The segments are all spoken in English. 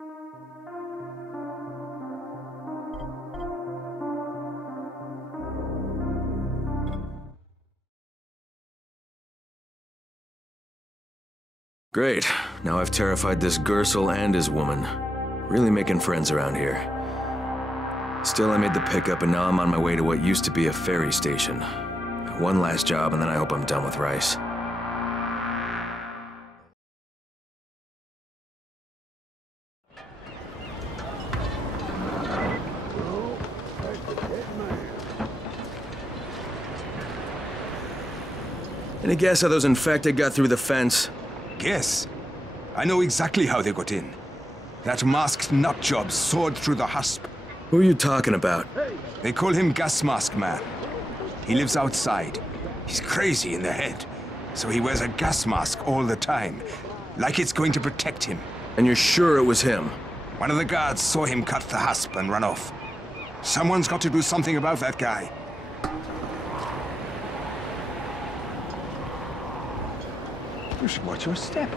Great. Now I've terrified this Gersel and his woman. Really making friends around here. Still, I made the pickup and now I'm on my way to what used to be a ferry station. One last job and then I hope I'm done with Rice. Any guess how those infected got through the fence? Guess? I know exactly how they got in. That masked nutjob soared through the husp. Who are you talking about? They call him Gas Mask Man. He lives outside. He's crazy in the head, so he wears a gas mask all the time, like it's going to protect him. And you're sure it was him? One of the guards saw him cut the husp and run off. Someone's got to do something about that guy. You should watch your step.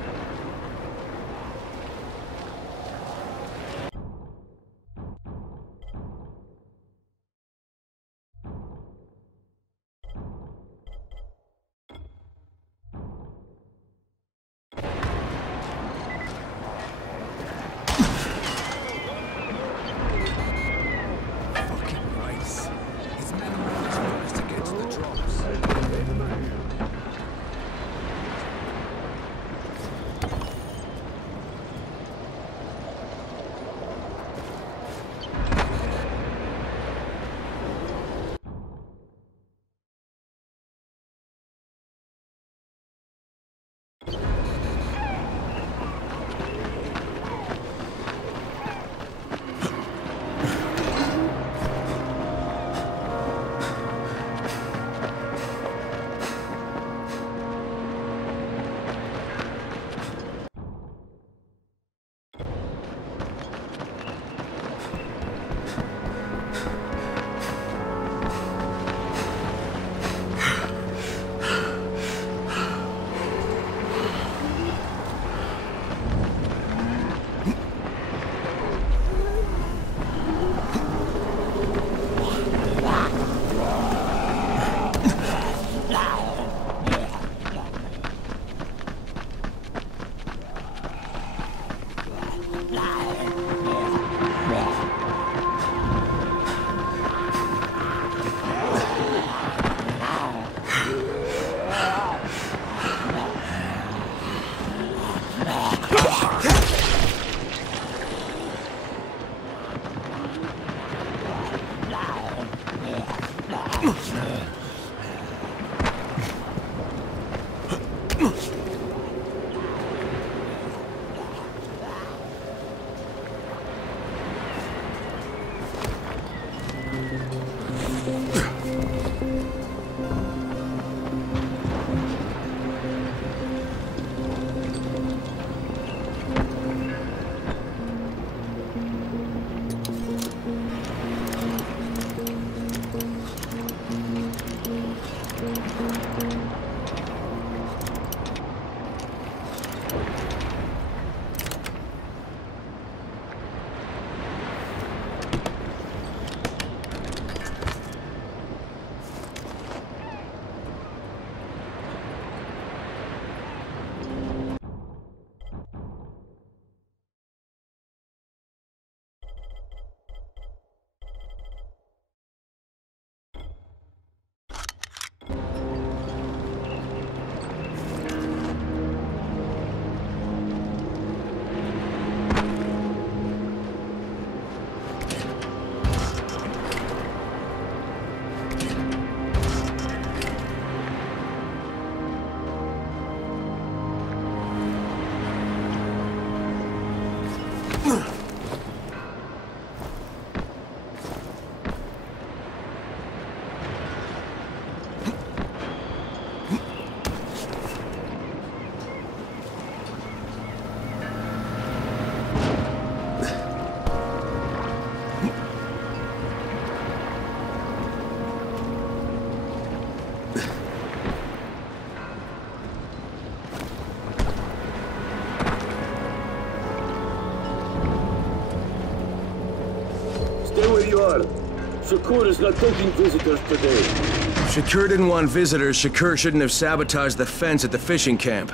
Shakur is not taking visitors today. If Shakur didn't want visitors, Shakur shouldn't have sabotaged the fence at the fishing camp.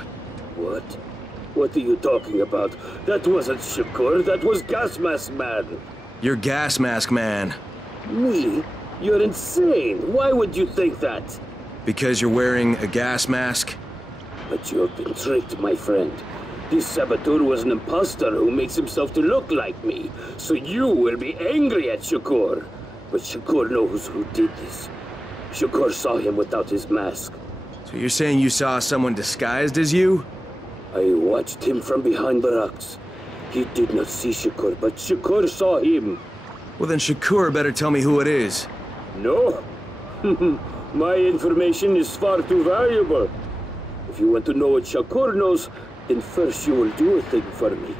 What? What are you talking about? That wasn't Shakur, that was Gas Mask Man. You're Gas Mask Man. Me? You're insane. Why would you think that? Because you're wearing a gas mask? But you have been tricked, my friend. This saboteur was an imposter who makes himself to look like me. So you will be angry at Shakur. But Shakur knows who did this. Shakur saw him without his mask. So you're saying you saw someone disguised as you? I watched him from behind the rocks. He did not see Shakur, but Shakur saw him. Well then Shakur better tell me who it is. No? My information is far too valuable. If you want to know what Shakur knows, then first you will do a thing for me.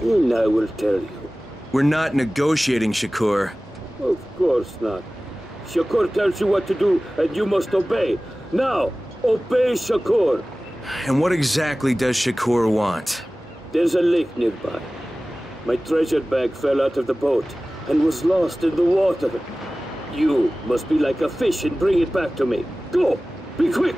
And I will tell you. We're not negotiating, Shakur. Of course not. Shakur tells you what to do, and you must obey. Now, obey Shakur. And what exactly does Shakur want? There's a lake nearby. My treasure bag fell out of the boat and was lost in the water. You must be like a fish and bring it back to me. Go! Be quick!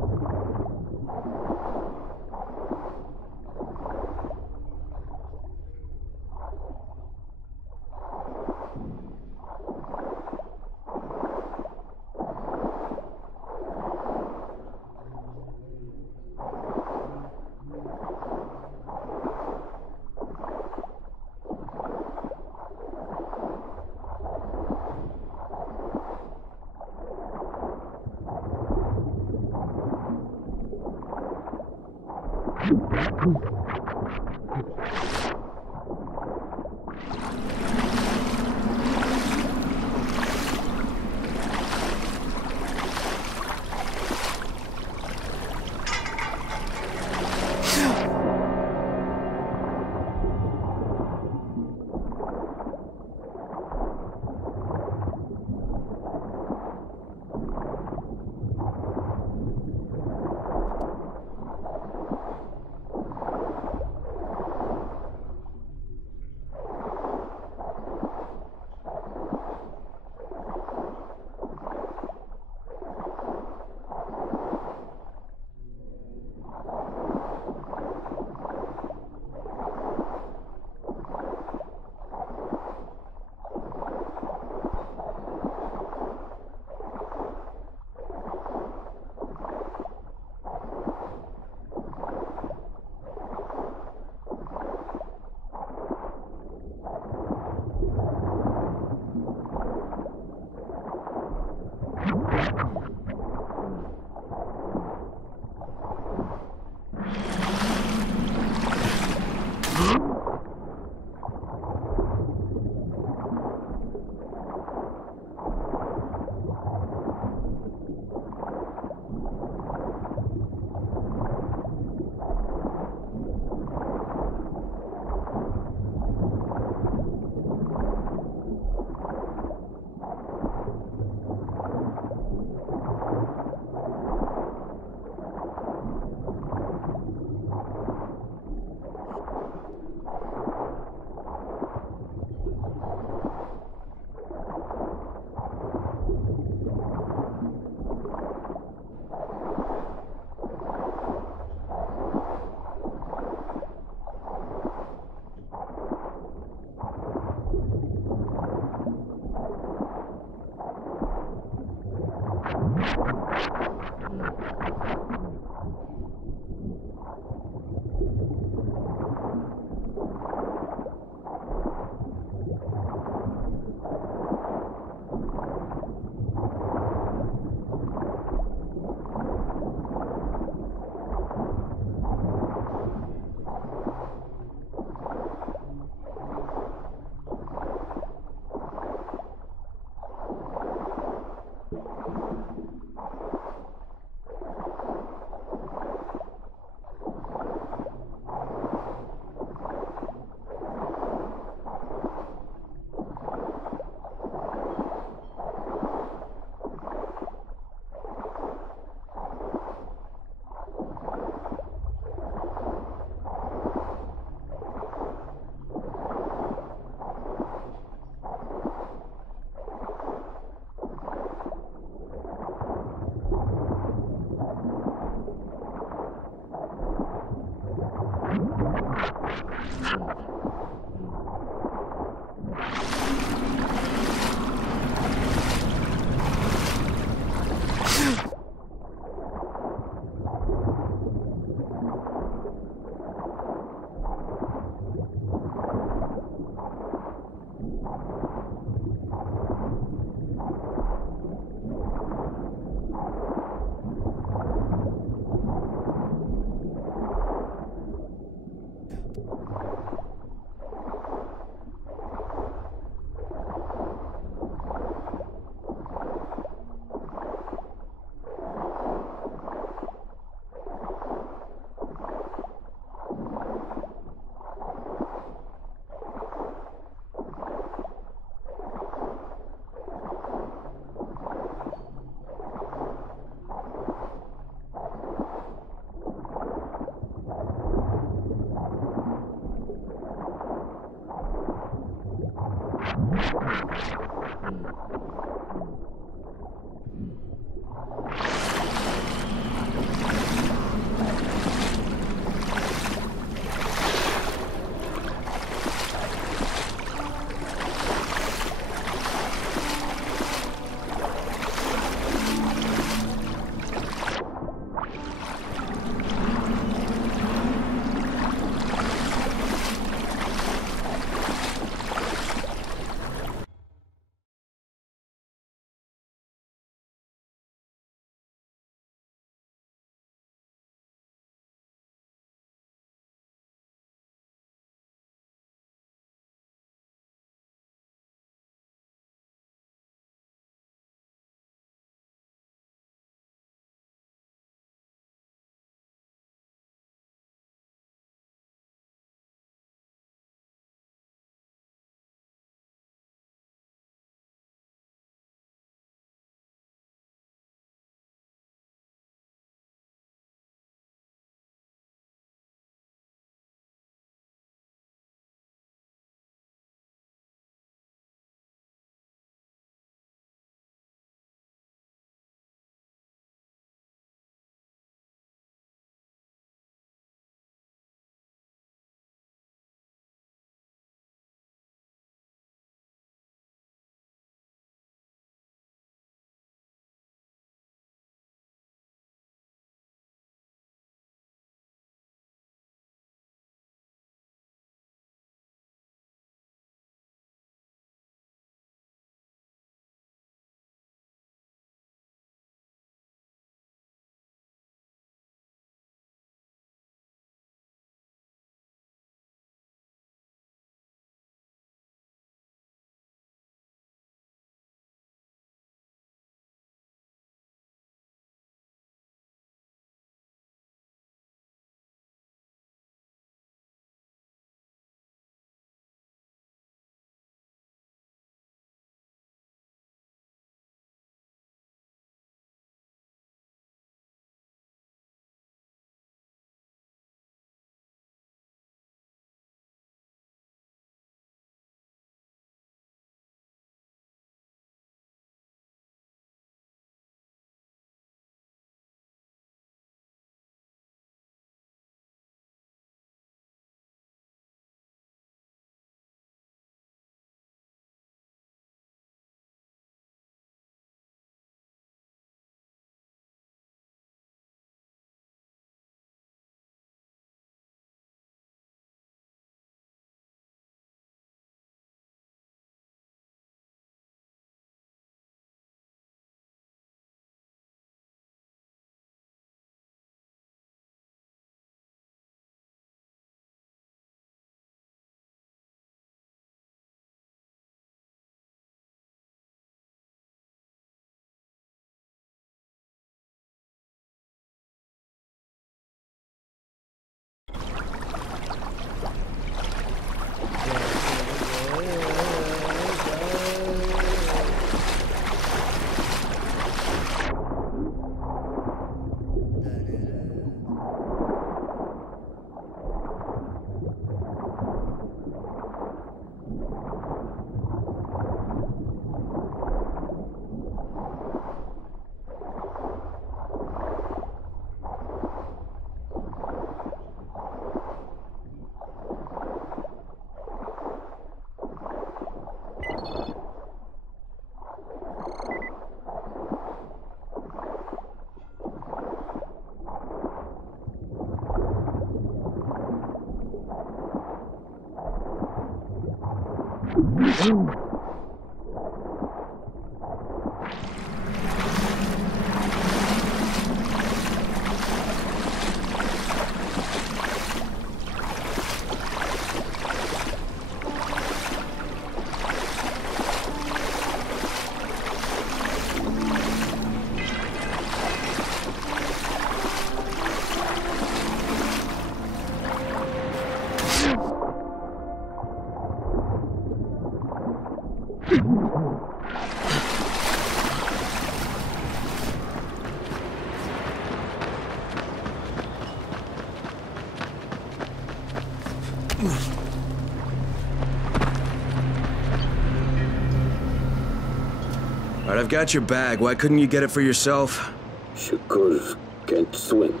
Alright, I've got your bag. Why couldn't you get it for yourself? Shakur can't swim.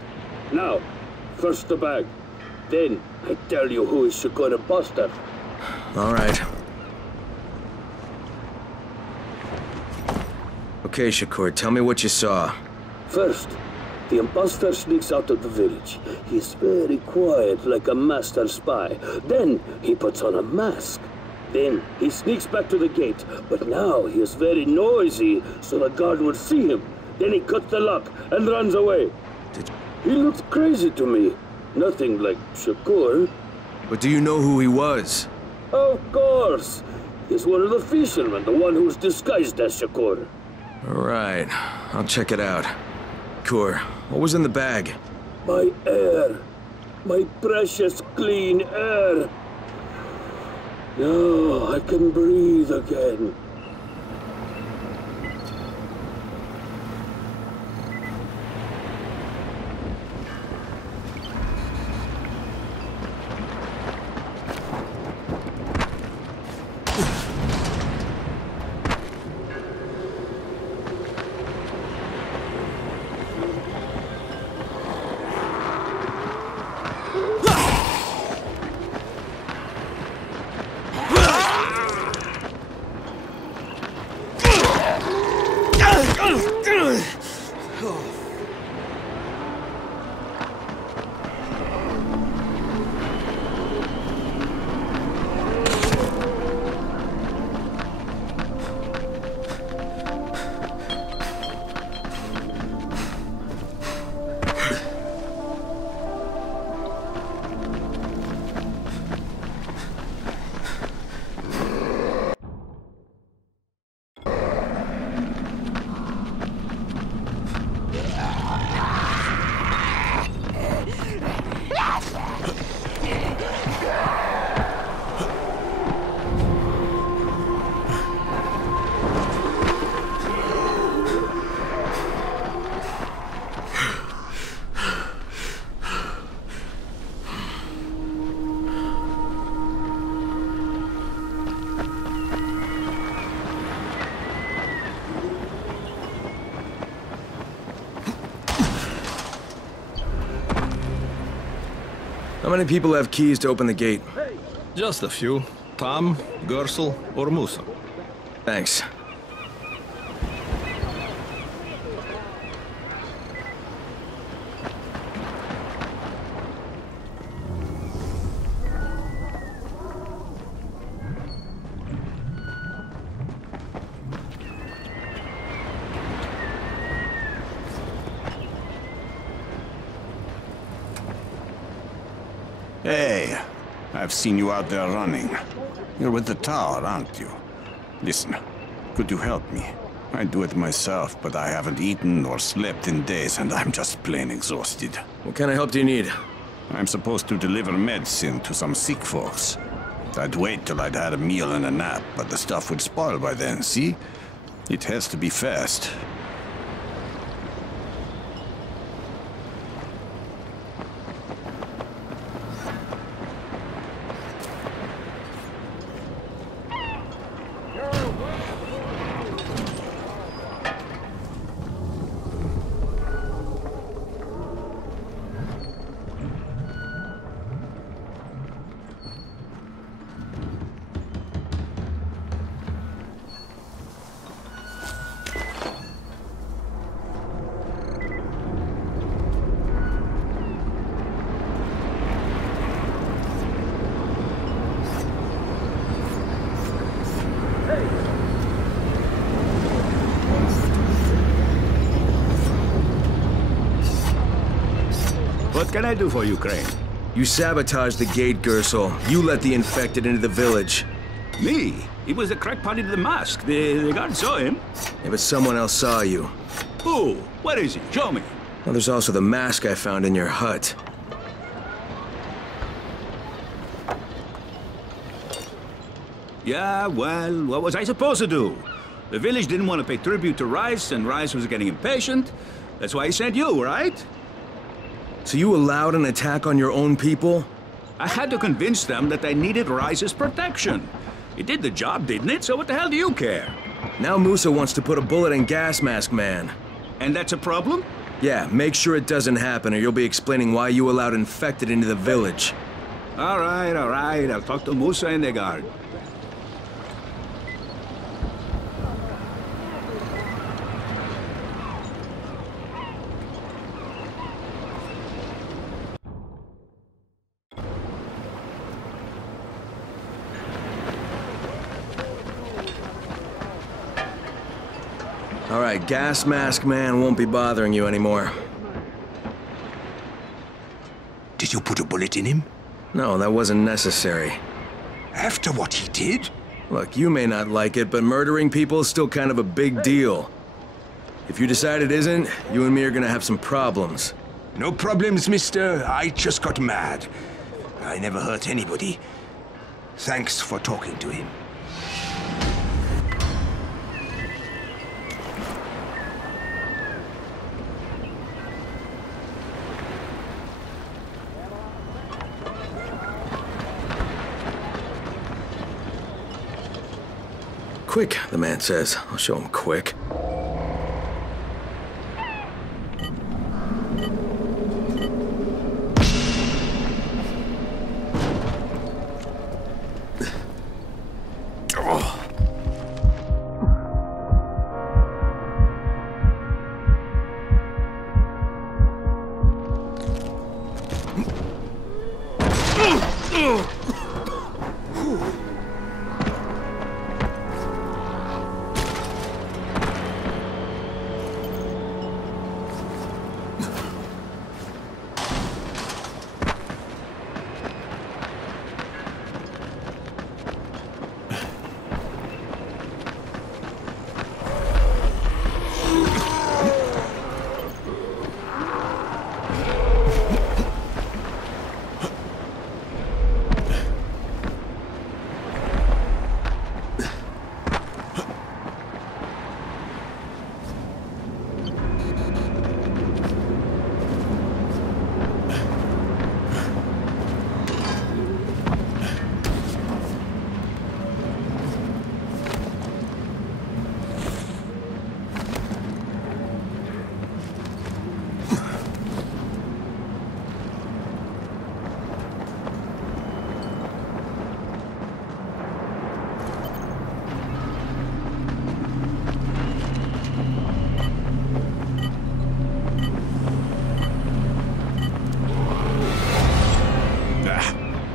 Now, first the bag. Then, I tell you who is Shakur imposter. Alright. Okay, Shakur, tell me what you saw. First, the imposter sneaks out of the village. He's very quiet, like a master spy. Then, he puts on a mask. Then, he sneaks back to the gate, but now he is very noisy, so the guard would see him. Then he cuts the lock and runs away. He looked crazy to me. Nothing like Shakur. But do you know who he was? Of course. He's one of the fishermen, the one who's disguised as Shakur. Alright, I'll check it out. Shakur, what was in the bag? My air. My precious clean air. Now I can breathe again. How many people have keys to open the gate? Just a few. Tom, Gersel, or Musa. Thanks. Hey, I've seen you out there running. You're with the tower, aren't you? Listen, could you help me? I'd do it myself, but I haven't eaten or slept in days, and I'm just plain exhausted. What kind of help do you need? I'm supposed to deliver medicine to some sick folks. I'd wait till I'd had a meal and a nap, but the stuff would spoil by then, see? It has to be fast. What can I do for you, Crane? You sabotaged the gate, Gersel. You let the infected into the village. Me? He was the crackpot in the mask. The guard saw him. Yeah, but someone else saw you. Who? Where is he? Show me. Well, there's also the mask I found in your hut. Yeah, well, what was I supposed to do? The village didn't want to pay tribute to Rice, and Rice was getting impatient. That's why he sent you, right? So you allowed an attack on your own people? I had to convince them that they needed Rice's protection. It did the job, didn't it? So what the hell do you care? Now Musa wants to put a bullet in Gas Mask Man. And that's a problem? Yeah, make sure it doesn't happen or you'll be explaining why you allowed infected into the village. All right. I'll talk to Musa and the guard. All right, Gas Mask Man won't be bothering you anymore. Did you put a bullet in him? No, that wasn't necessary. After what he did? Look, you may not like it, but murdering people is still kind of a big deal. If you decide it isn't, you and me are gonna have some problems. No problems, mister. I just got mad. I never hurt anybody. Thanks for talking to him. Quick, the man says. I'll show him quick.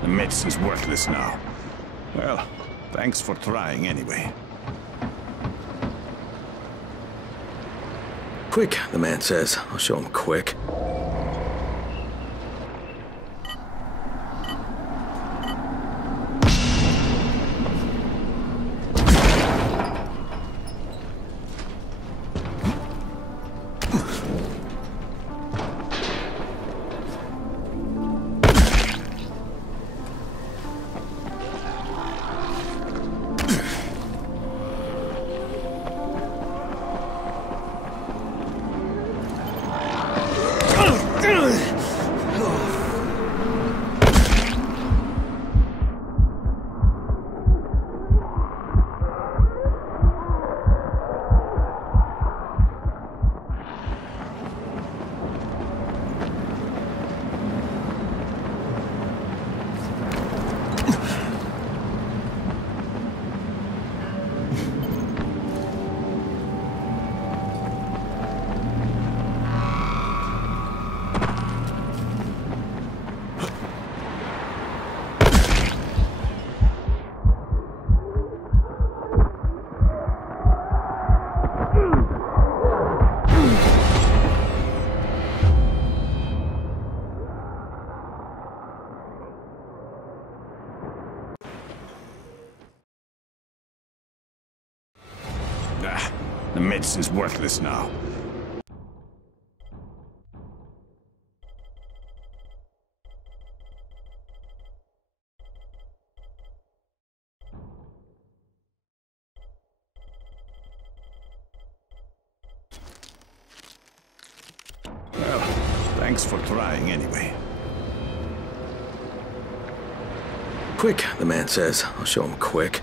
The medicine's worthless now. Well, thanks for trying anyway. Quick, the man says. I'll show him quick. The medicine's worthless now. Well, thanks for trying anyway. Quick, the man says. I'll show him quick.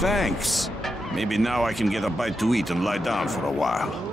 Thanks. Maybe now I can get a bite to eat and lie down for a while.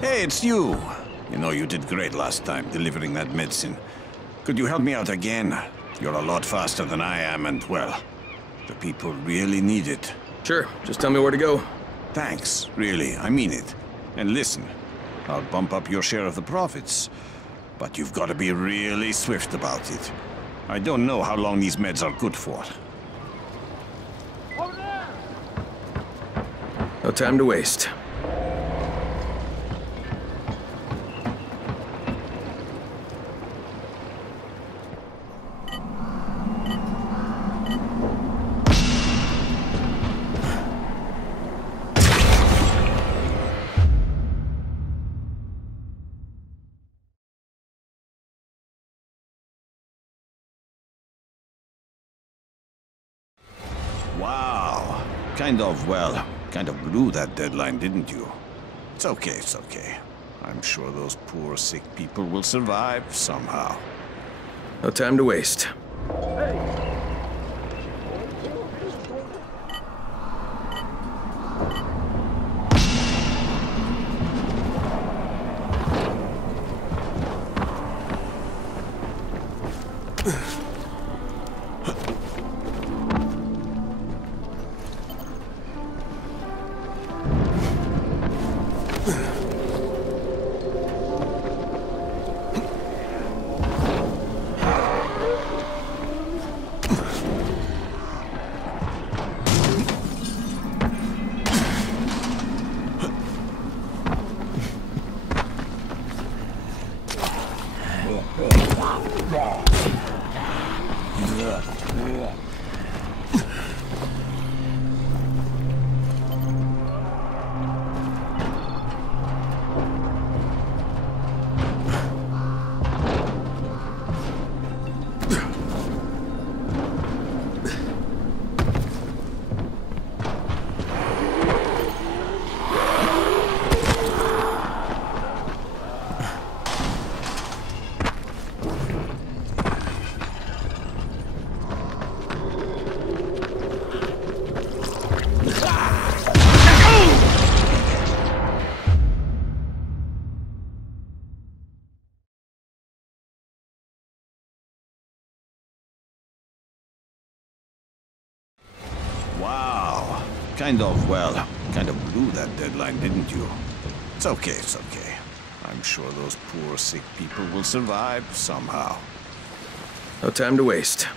Hey, it's you! You know, you did great last time, delivering that medicine. Could you help me out again? You're a lot faster than I am, and, well, the people really need it. Sure, just tell me where to go. Thanks, really, I mean it. And listen, I'll bump up your share of the profits. But you've got to be really swift about it. I don't know how long these meds are good for. No time to waste. Wow. Kind of blew that deadline, didn't you? It's okay, it's okay. I'm sure those poor, sick people will survive somehow. No time to waste. Wow. Kind of blew that deadline, didn't you? It's okay, it's okay. I'm sure those poor, sick people will survive somehow. No time to waste.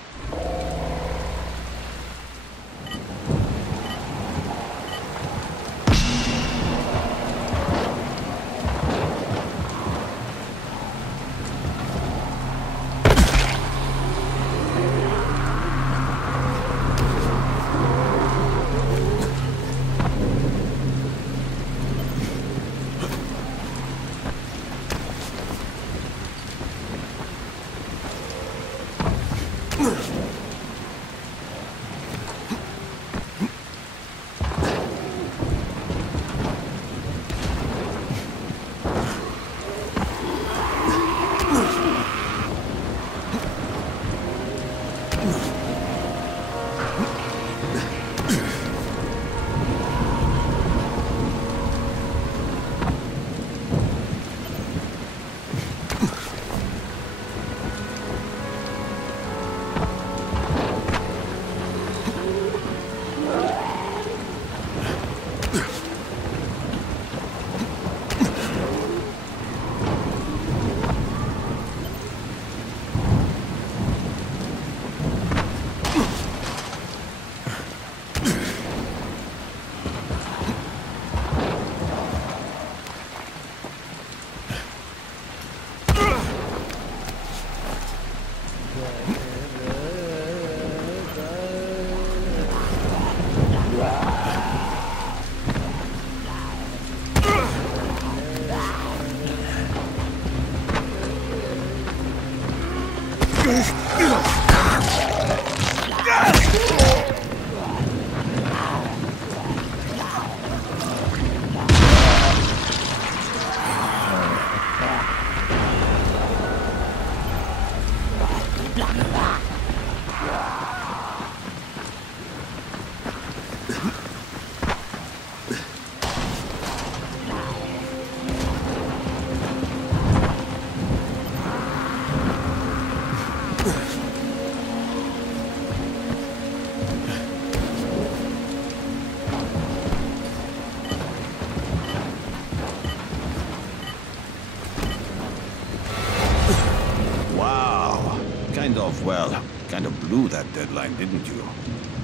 Kind of blew that deadline, didn't you?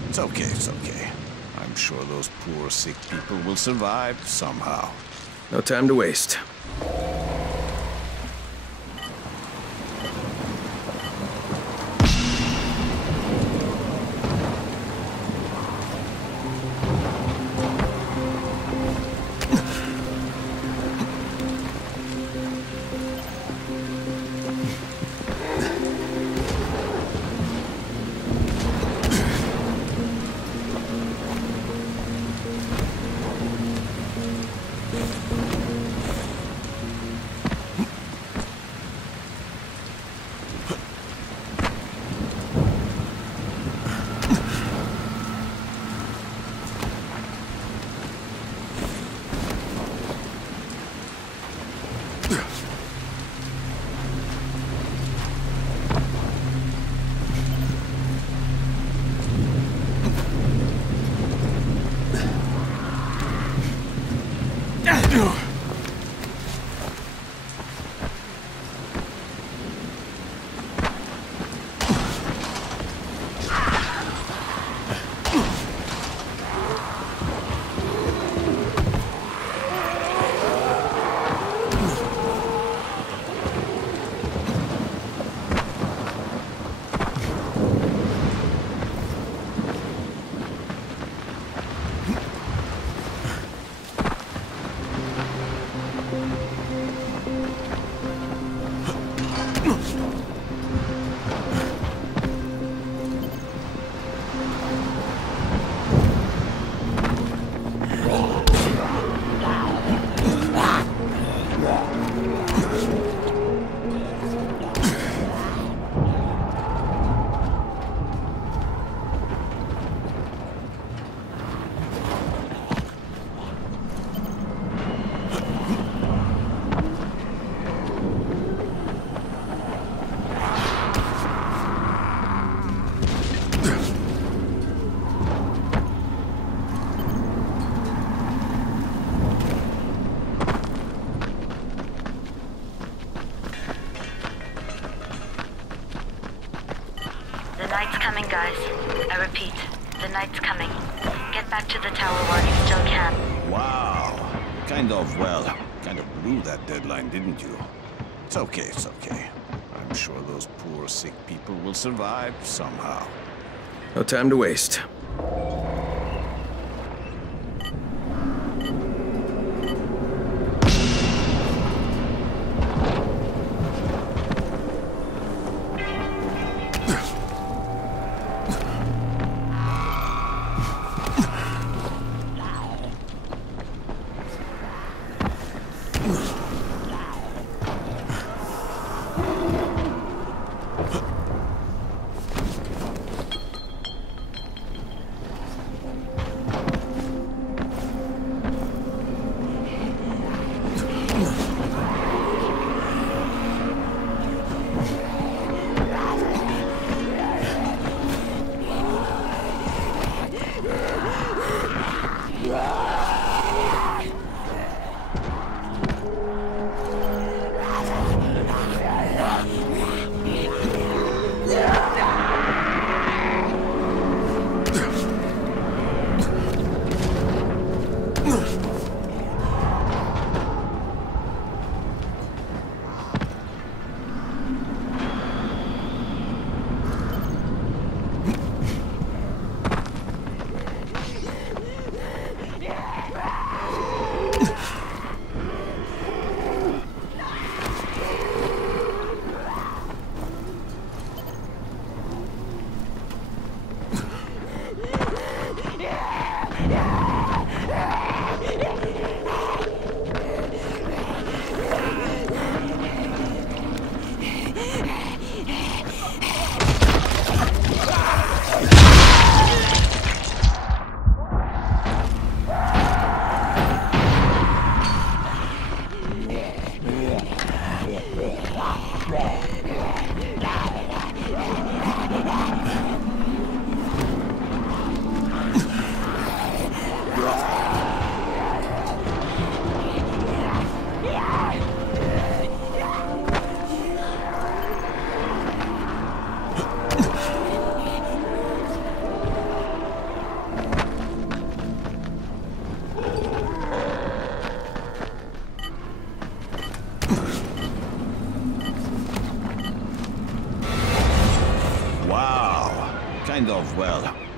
It's okay, it's okay. I'm sure those poor, sick people will survive somehow. No time to waste. The night's coming, guys. I repeat, the night's coming. Get back to the tower while you still can. Wow. Kind of blew that deadline, didn't you? It's okay, it's okay. I'm sure those poor, sick people will survive somehow. No time to waste.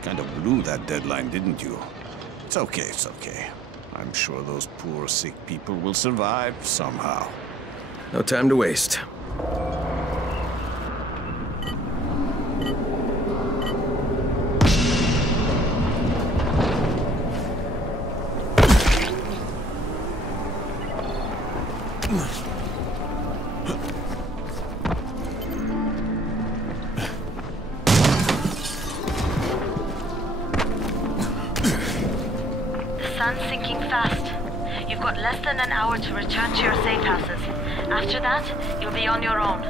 Kind of blew that deadline, didn't you? It's okay, it's okay. I'm sure those poor, sick people will survive somehow. No time to waste. Sun's sinking fast. You've got less than an hour to return to your safe houses. After that, you'll be on your own.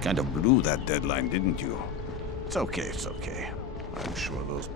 kind of blew that deadline, didn't you? It's okay, it's okay. I'm sure those...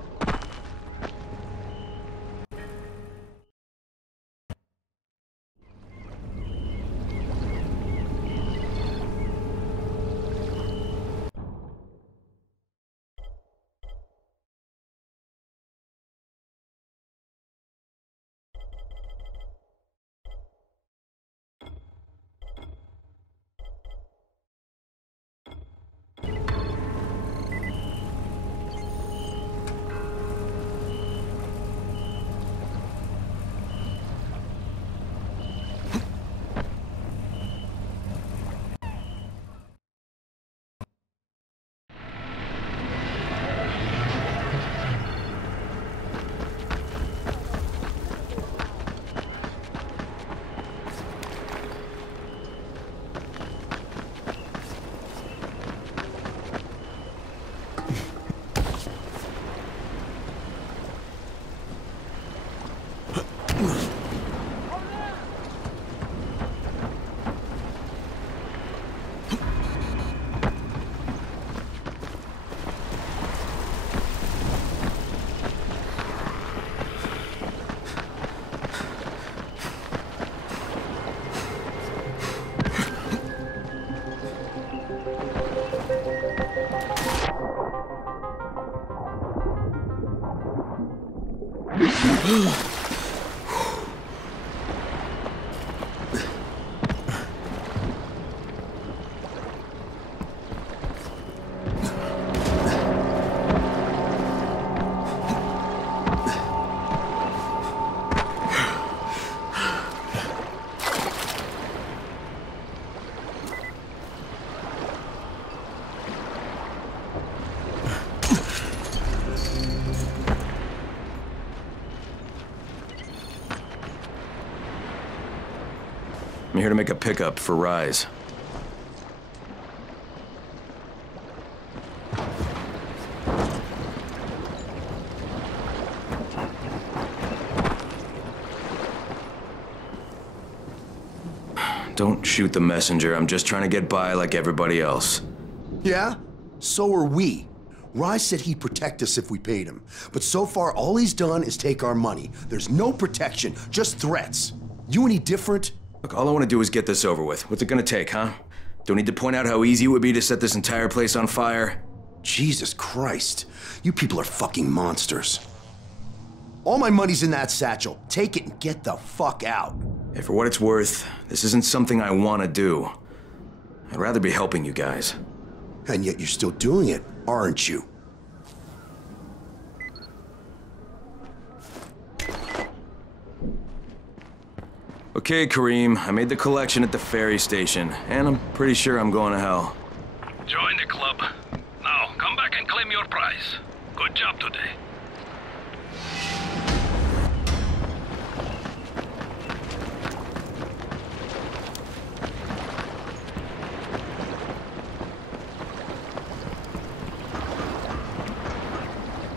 I'm here to make a pickup for Rise. Don't shoot the messenger. I'm just trying to get by like everybody else. Yeah? So are we. Rise said he'd protect us if we paid him. But so far, all he's done is take our money. There's no protection, just threats. You any different? Look, all I want to do is get this over with. What's it gonna take, huh? Don't need to point out how easy it would be to set this entire place on fire. Jesus Christ. You people are fucking monsters. All my money's in that satchel. Take it and get the fuck out. Hey, for what it's worth, this isn't something I want to do. I'd rather be helping you guys. And yet you're still doing it, aren't you? Okay, Kareem, I made the collection at the ferry station, and I'm pretty sure I'm going to hell. Join the club. Now, come back and claim your prize. Good job today.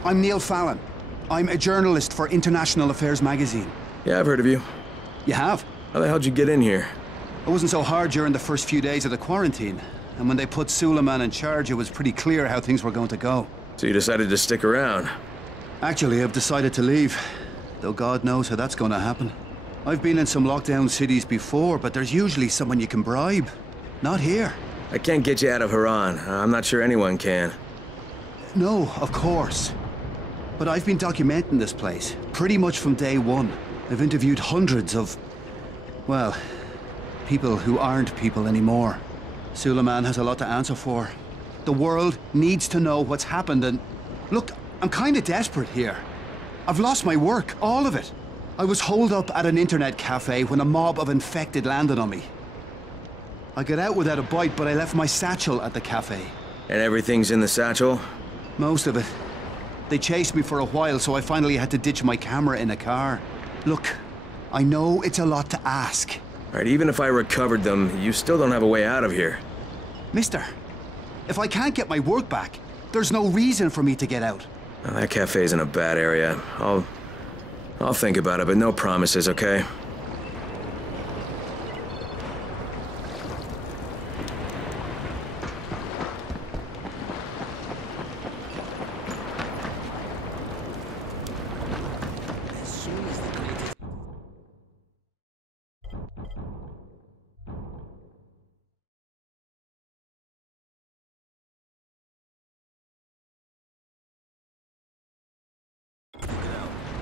I'm Neil Fallon. I'm a journalist for International Affairs magazine. Yeah, I've heard of you. You have? How the hell'd you get in here? It wasn't so hard during the first few days of the quarantine. And when they put Suleiman in charge, it was pretty clear how things were going to go. So you decided to stick around? Actually, I've decided to leave. Though God knows how that's going to happen. I've been in some lockdown cities before, but there's usually someone you can bribe. Not here. I can't get you out of Haran. I'm not sure anyone can. No, of course. But I've been documenting this place, pretty much from day one. I've interviewed hundreds of, well, people who aren't people anymore. Suleiman has a lot to answer for. The world needs to know what's happened and... Look, I'm kinda desperate here. I've lost my work, all of it. I was holed up at an internet cafe when a mob of infected landed on me. I got out without a bite, but I left my satchel at the cafe. And everything's in the satchel? Most of it. They chased me for a while, so I finally had to ditch my camera in a car. Look, I know it's a lot to ask. Alright, even if I recovered them, you still don't have a way out of here. Mister, if I can't get my work back, there's no reason for me to get out. Well, that cafe's in a bad area. I'll think about it, but no promises, okay?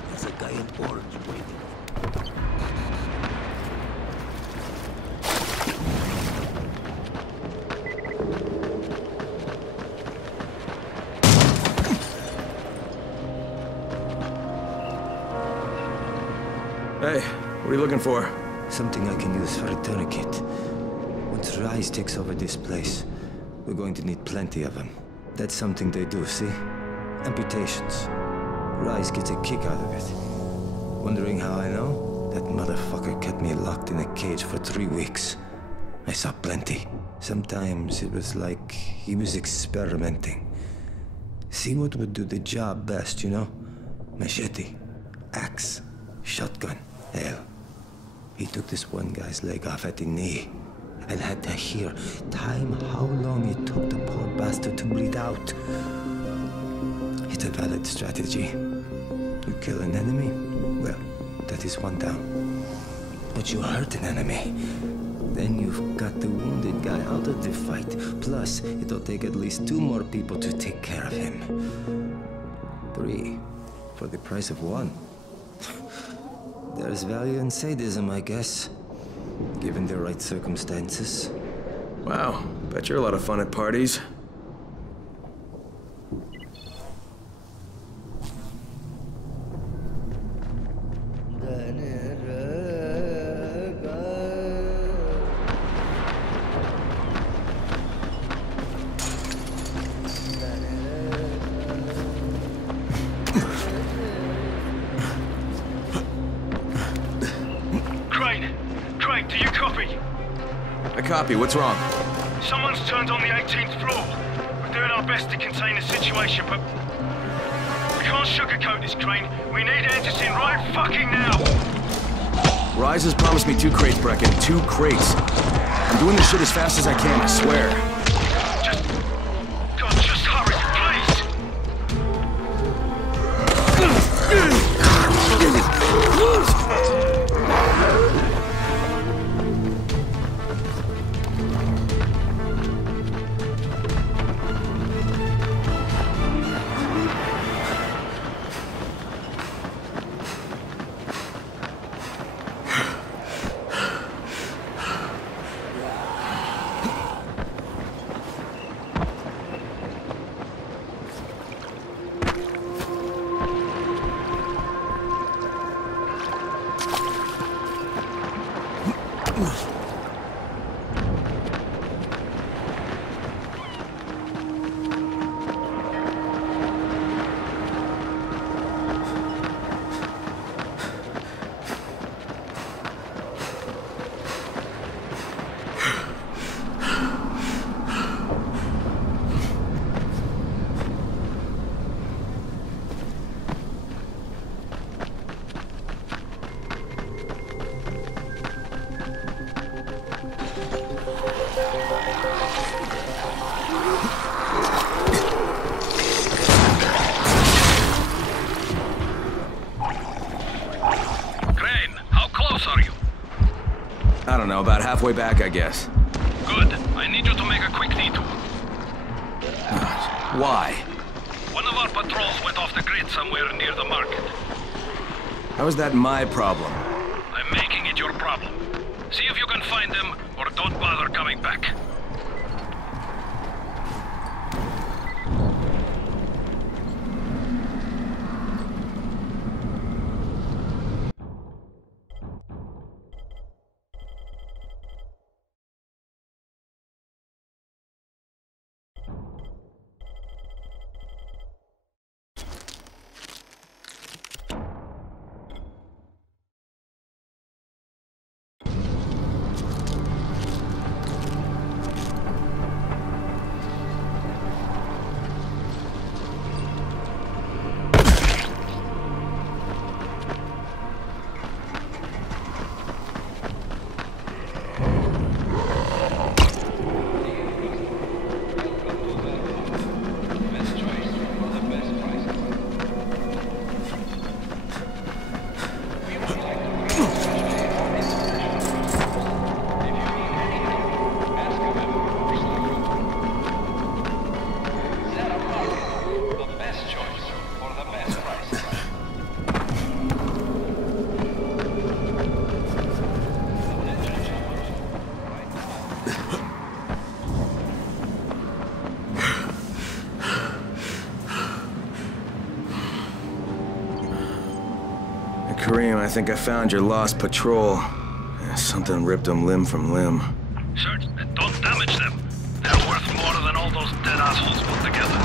There's a guy in orange waiting. Hey, what are you looking for? Something I can use for a tourniquet. Once Rise takes over this place, we're going to need plenty of them. That's something they do, see? Amputations. Rise gets a kick out of it. Wondering how I know? That motherfucker kept me locked in a cage for 3 weeks. I saw plenty. Sometimes it was like he was experimenting. See what would do the job best, you know? Machete, axe, shotgun. Hell, he took this one guy's leg off at the knee and had to hear time how long it took the poor bastard to bleed out. It's a valid strategy. You kill an enemy, well, that is one down. But you hurt an enemy, then you've got the wounded guy out of the fight. Plus, it'll take at least 2 more people to take care of him. 3 for the price of 1. There's value in sadism, I guess, given the right circumstances. Wow, bet you're a lot of fun at parties. Crane, do you copy? I copy. What's wrong? Someone's turned on the 18th floor. We're doing our best to contain the situation, but we can't sugarcoat this, Crane. We need Anderson right fucking now. Rise has promised me 2 crates, Brecken. 2 crates. I'm doing this shit as fast as I can, I swear. Just hurry, please. I don't know, about halfway back, I guess. Good. I need you to make a quick detour. Why? One of our patrols went off the grid somewhere near the market. How is that my problem? I'm making it your problem. See if you can find them, or don't bother coming back. Hey, Karim, I think I found your lost patrol. Something ripped them limb from limb. Search and don't damage them. They're worth more than all those dead assholes put together.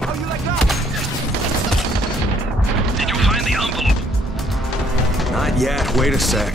How you like that? Did you find the envelope? Not yet. Wait a sec.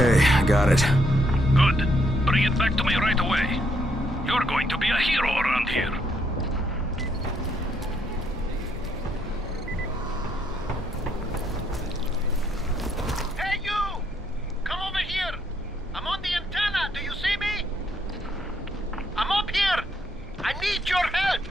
Okay, I got it. Good. Bring it back to me right away. You're going to be a hero around here. Hey, you! Come over here! I'm on the antenna, do you see me? I'm up here! I need your help!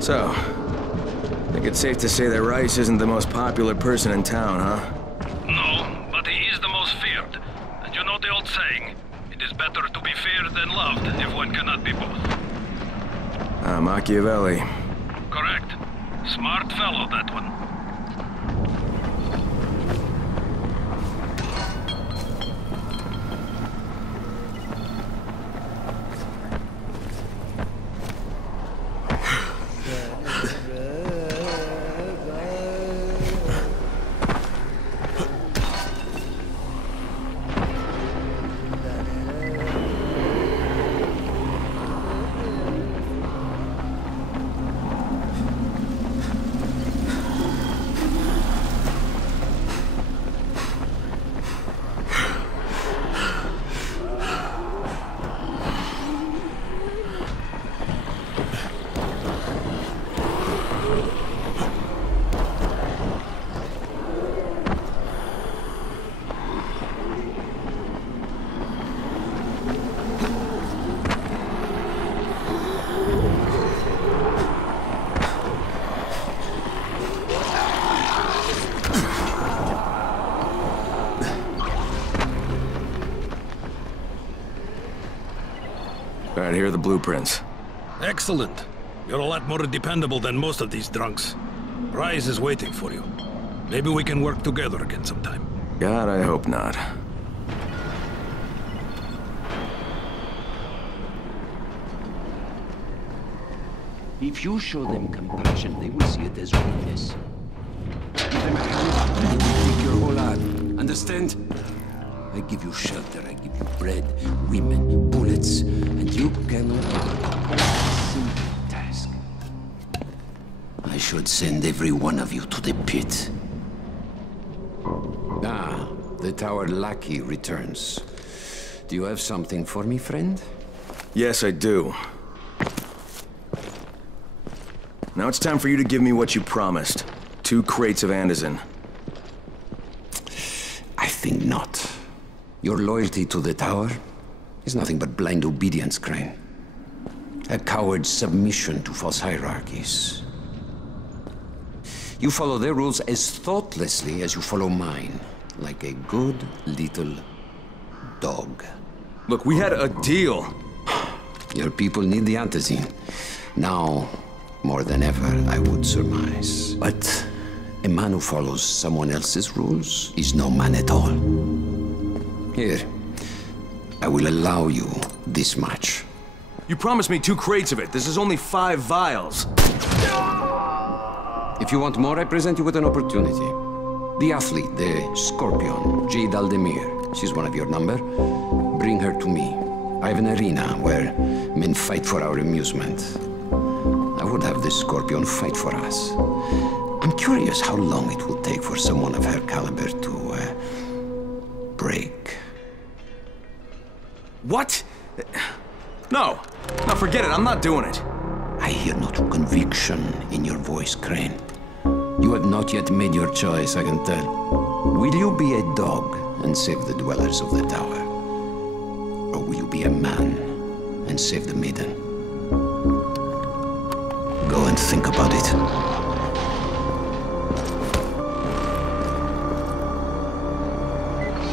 So, I think it's safe to say that Rais isn't the most popular person in town, huh? No, but he is the most feared. And you know the old saying, it is better to be feared than loved if one cannot be both. Machiavelli. Correct. Smart fellow, that one. Alright, here are the blueprints. Excellent. You're a lot more dependable than most of these drunks. Rais is waiting for you. Maybe we can work together again sometime. God, I hope not. If you show them compassion, they will see it as weakness. Give them a hand, and they will take your whole arm. Understand? I give you shelter, I give you bread, women, bullets, and you cannot do a simple task. I should send every one of you to the pit. Ah, the tower lackey returns. Do you have something for me, friend? Yes, I do. Now it's time for you to give me what you promised. 2 crates of Andazin. I think not. Your loyalty to the tower is nothing but blind obedience, Crane. A coward's submission to false hierarchies. You follow their rules as thoughtlessly as you follow mine, like a good little dog. Look, we had a deal. Your people need the Andazin. Now, more than ever, I would surmise. But a man who follows someone else's rules is no man at all. Here, I will allow you this much. You promised me 2 crates of it. This is only 5 vials. If you want more, I present you with an opportunity. The athlete, the Scorpion, Jade Aldemir. She's one of your number. Bring her to me. I have an arena where men fight for our amusement. I would have the Scorpion fight for us. I'm curious how long it will take for someone of her caliber to break. What? No. No, forget it. I'm not doing it. I hear no true conviction in your voice, Crane. You have not yet made your choice, I can tell. Will you be a dog and save the dwellers of the tower? Or will you be a man and save the maiden? Go and think about it.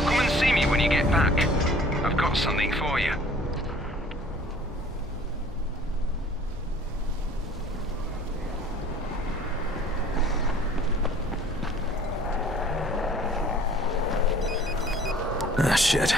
Come and see me when you get back. I've got something for you. Ah, shit.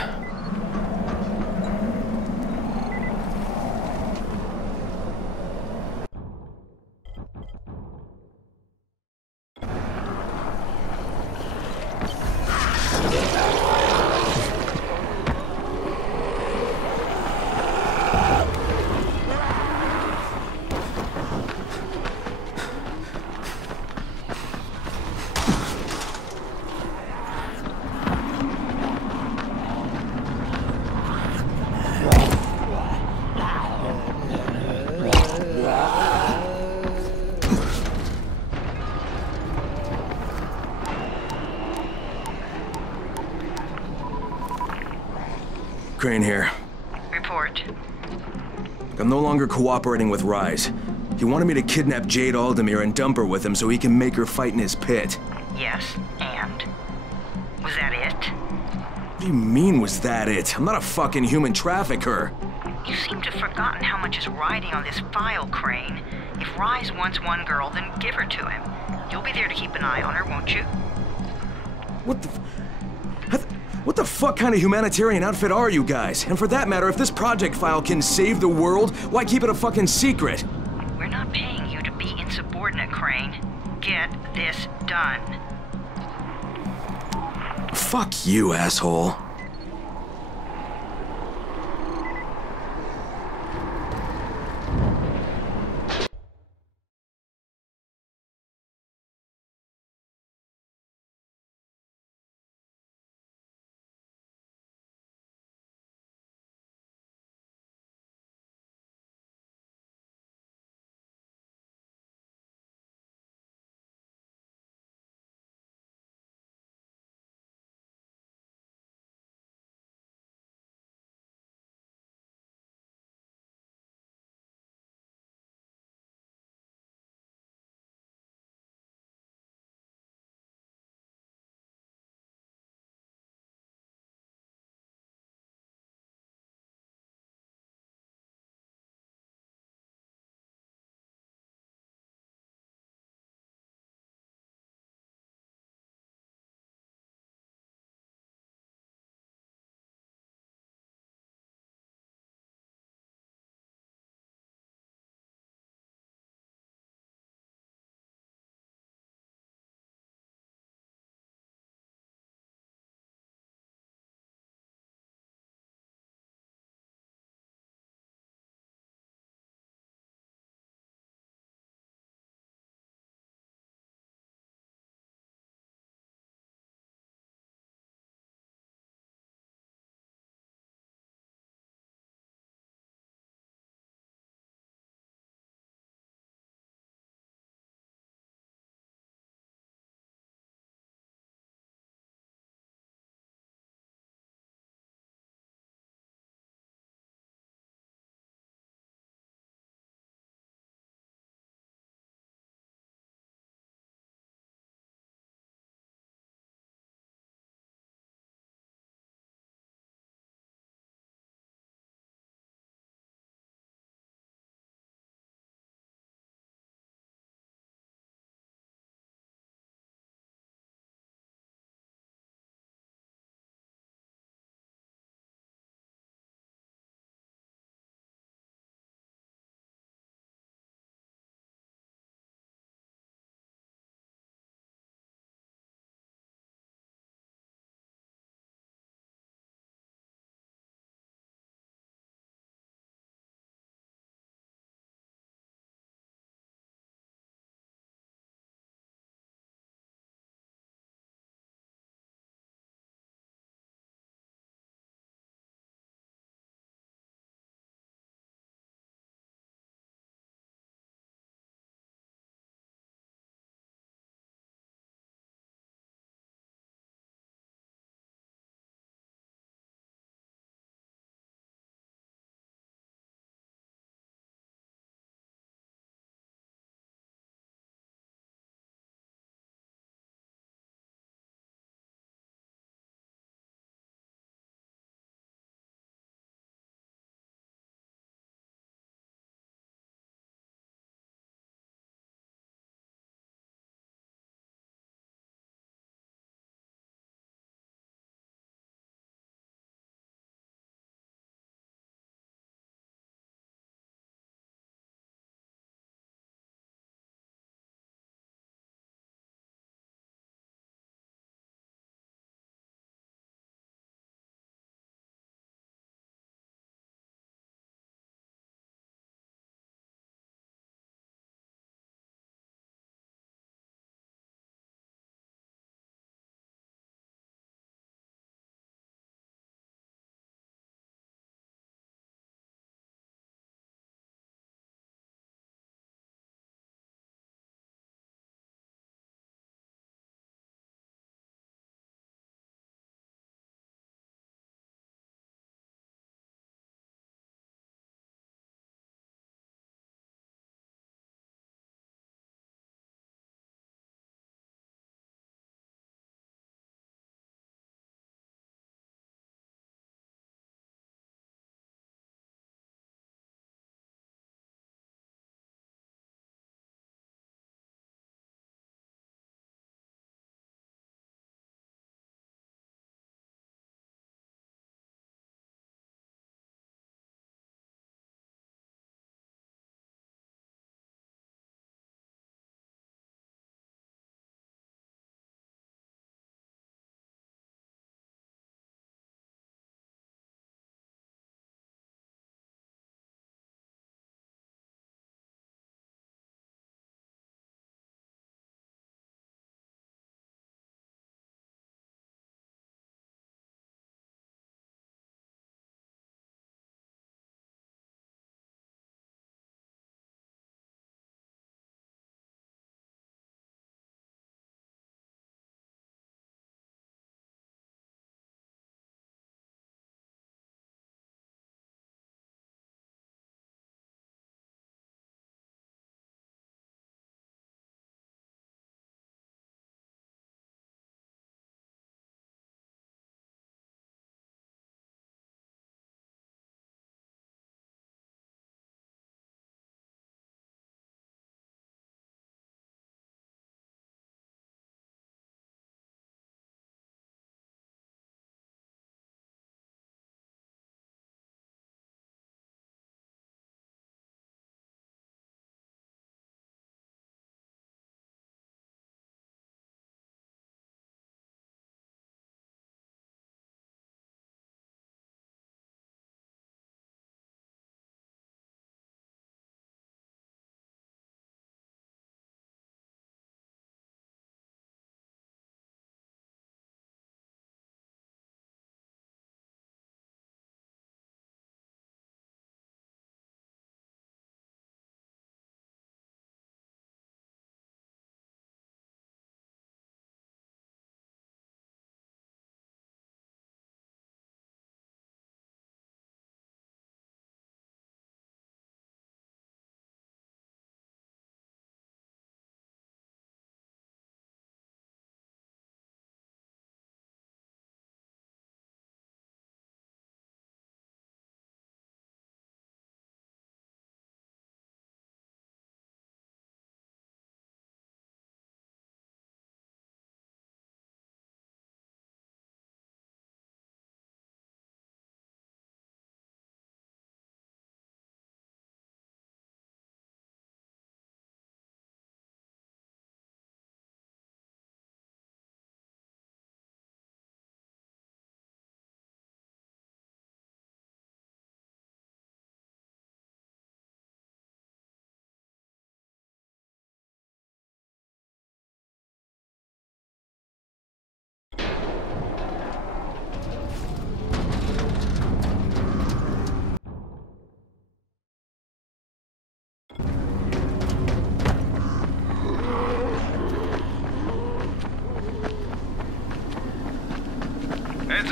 Crane here. Report. I'm no longer cooperating with Rise. He wanted me to kidnap Jade Aldemir and dump her with him so he can make her fight in his pit. Yes, and? Was that it? What do you mean, was that it? I'm not a fucking human trafficker. You seem to have forgotten how much is riding on this file, Crane. If Rise wants one girl, then give her to him. You'll be there to keep an eye on her, won't you? What the fuck kind of humanitarian outfit are you guys? And for that matter, if this project file can save the world, why keep it a fucking secret? We're not paying you to be insubordinate, Crane. Get this done. Fuck you, asshole.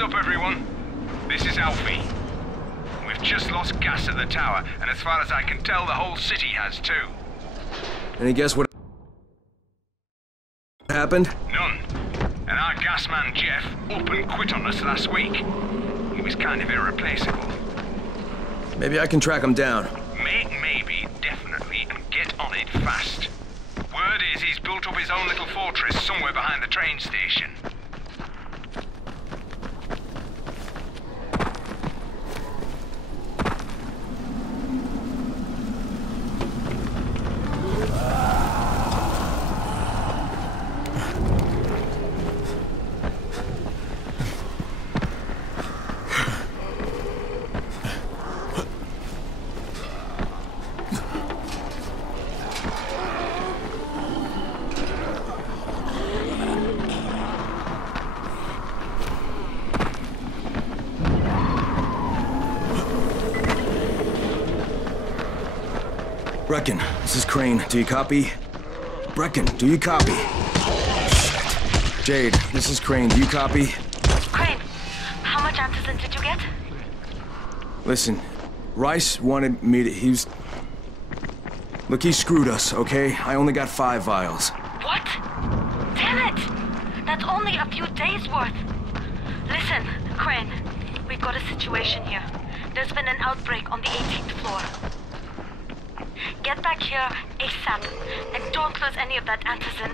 up, everyone. This is Alfie. We've just lost gas at the tower, and as far as I can tell, the whole city has too. Any guess what happened? None. And our gas man, Jeff, up and quit on us last week. He was kind of irreplaceable. Maybe I can track him down. Maybe, definitely, and get on it fast. Word is he's built up his own little fortress somewhere behind the train station. Brecken, this is Crane. Do you copy? Brecken, do you copy? Shit. Jade, this is Crane. Do you copy? Crane, how much antizin did you get? Listen, Rice wanted me to... Look, he screwed us, okay? I only got 5 vials. What? Damn it! That's only a few days' worth. Listen, Crane, we've got a situation here. There's been an outbreak on the 18th floor. Get back here ASAP, and don't lose any of that antizin.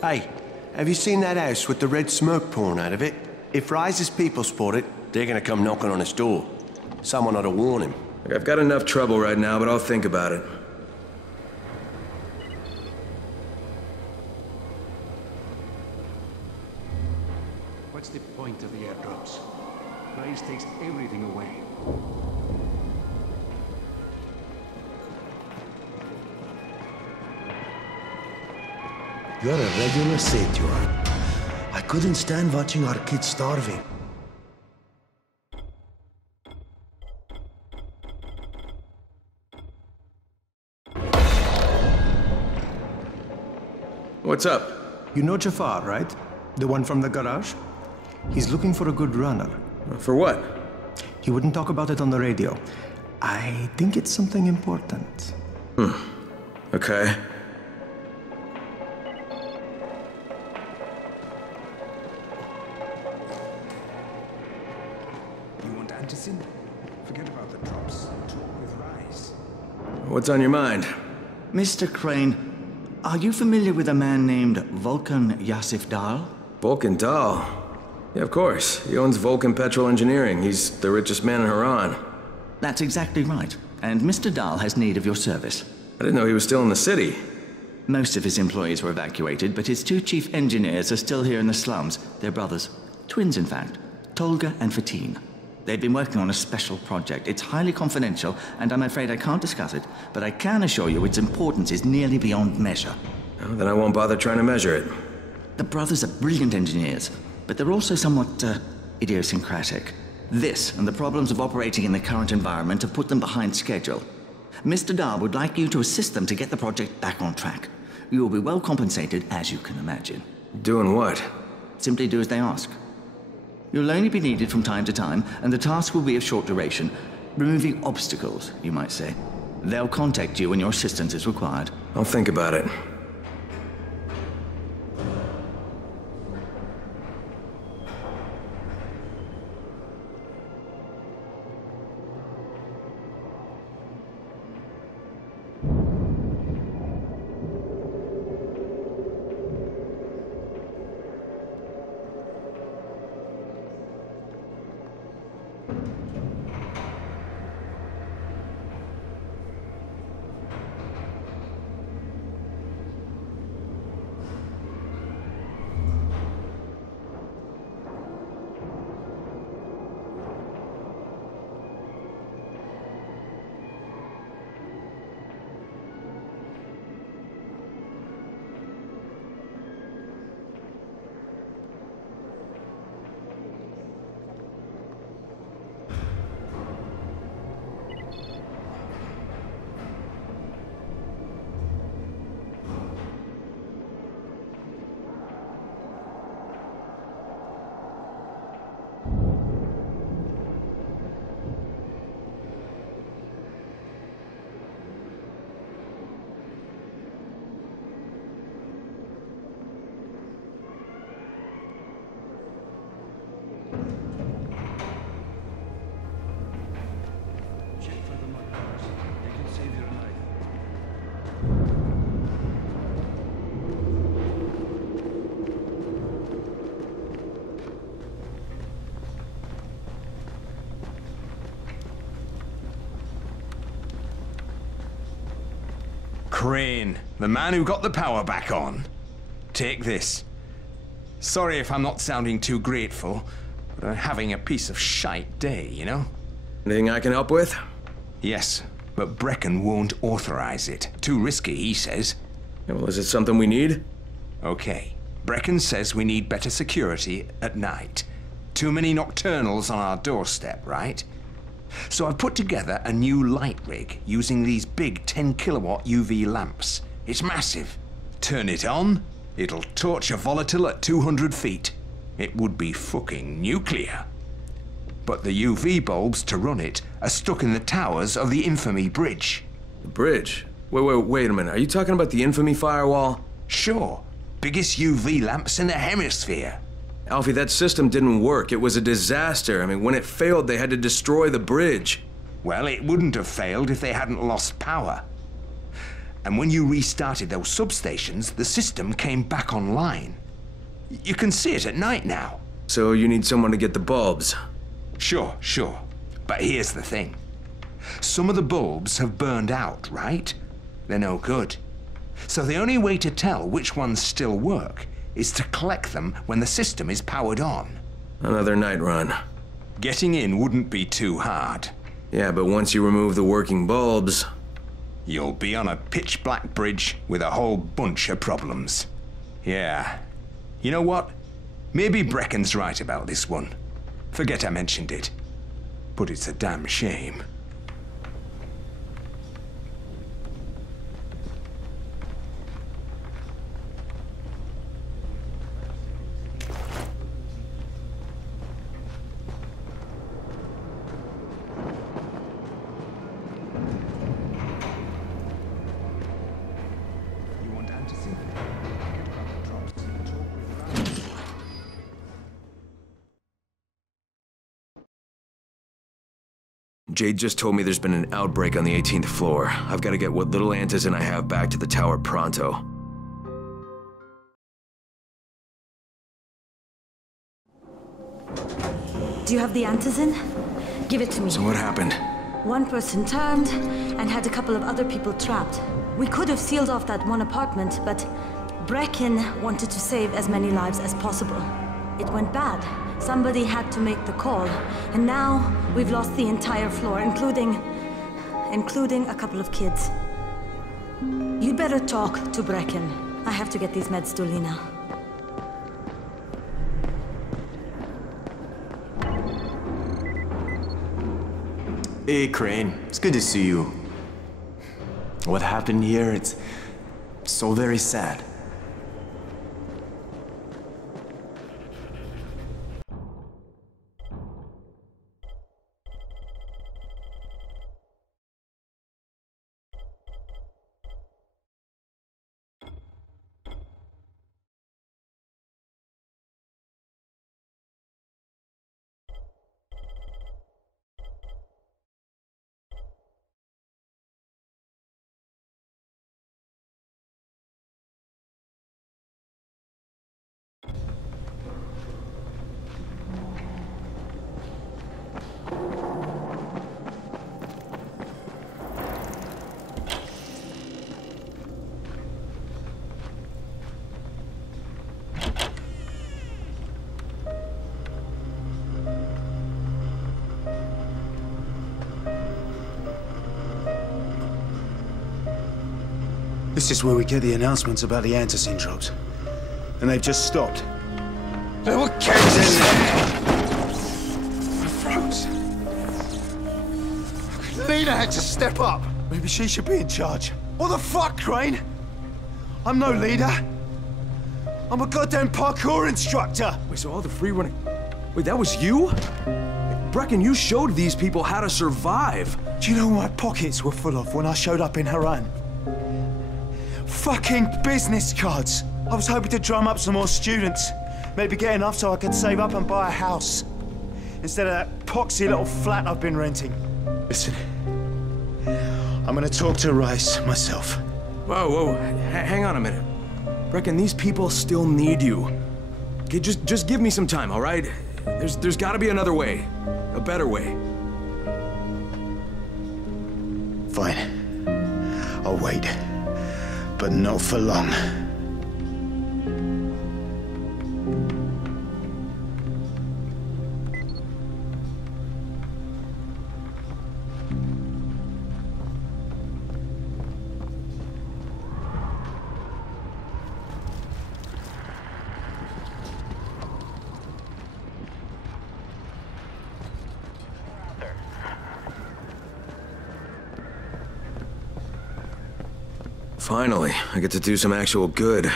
Hey, have you seen that house with the red smoke pouring out of it? If Rise's people spot it, they're gonna come knocking on his door. Someone ought to warn him. Look, I've got enough trouble right now, but I'll think about it. What's the point of the airdrops? Rise takes everything away. You're a regular saint, you are. I couldn't stand watching our kids starving. What's up? You know Jafar, right? The one from the garage? He's looking for a good runner. For what? He wouldn't talk about it on the radio. I think it's something important. Okay. You want antizin? Forget about the drops. Talk with Rise. What's on your mind? Mr. Crane, are you familiar with a man named Vulcan Yasif Dahl? Vulcan Dahl? Yeah, of course. He owns Vulcan Petrol Engineering. He's the richest man in Haran. That's exactly right. And Mr. Dahl has need of your service. I didn't know he was still in the city. Most of his employees were evacuated, but his 2 chief engineers are still here in the slums. They're brothers. Twins, in fact. Tolga and Fatin. They've been working on a special project. It's highly confidential, and I'm afraid I can't discuss it, but I can assure you its importance is nearly beyond measure. Oh, then I won't bother trying to measure it. The brothers are brilliant engineers, but they're also somewhat, idiosyncratic. This and the problems of operating in the current environment have put them behind schedule. Mr. Dahl would like you to assist them to get the project back on track. You will be well compensated, as you can imagine. Doing what? Simply do as they ask. You'll only be needed from time to time, and the task will be of short duration. Removing obstacles, you might say. They'll contact you when your assistance is required. I'll think about it. Crane, the man who got the power back on. Take this. Sorry if I'm not sounding too grateful, but I'm having a piece of shite day, you know? Anything I can help with? Yes, but Brecken won't authorize it. Too risky, he says. Yeah, well, is it something we need? Okay. Brecken says we need better security at night. Too many nocturnals on our doorstep, right? So I've put together a new light rig using these big 10-kilowatt UV lamps. It's massive. Turn it on, it'll torch a volatile at 200 feet. It would be fucking nuclear. But the UV bulbs to run it are stuck in the towers of the Infamy Bridge. The bridge? Wait a minute. Are you talking about the Infamy firewall? Sure. Biggest UV lamps in the hemisphere. Alfie, that system didn't work. It was a disaster. I mean, when it failed, they had to destroy the bridge. Well, it wouldn't have failed if they hadn't lost power. And when you restarted those substations, the system came back online. You can see it at night now. So you need someone to get the bulbs? Sure. But here's the thing. Some of the bulbs have burned out, right? They're no good. So the only way to tell which ones still work is to collect them when the system is powered on. Another night run. Getting in wouldn't be too hard. Yeah, but once you remove the working bulbs... You'll be on a pitch-black bridge with a whole bunch of problems. Yeah. You know what? Maybe Brecken's right about this one. Forget I mentioned it. But it's a damn shame. Jade just told me there's been an outbreak on the 18th floor. I've got to get what little antizin I have back to the tower pronto. Do you have the antizin? Give it to me. So what happened? One person turned and had a couple of other people trapped. We could have sealed off that one apartment, but Brecken wanted to save as many lives as possible. It went bad. Somebody had to make the call, and now we've lost the entire floor, including a couple of kids. You'd better talk to Brecken. I have to get these meds to Lena. Hey, Crane. It's good to see you. What happened here, it's so very sad. This is where we get the announcements about the antizin drops. And they've just stopped. There were kegs in there! I froze. Lena had to step up. Maybe she should be in charge. What the fuck, Crane? I'm no leader. I'm a goddamn parkour instructor. Wait, so all the free running... Wait, that was you? Brecken, you showed these people how to survive. Do you know what my pockets were full of when I showed up in Haran? Fucking business cards. I was hoping to drum up some more students. Maybe get enough so I could save up and buy a house. Instead of that poxy little flat I've been renting. Listen, I'm gonna talk to Rice myself. Whoa, hang on a minute. Brecken, these people still need you. Okay, just give me some time, all right? There's gotta be another way. A better way. Fine. I'll wait. but not for long. Finally, I get to do some actual good.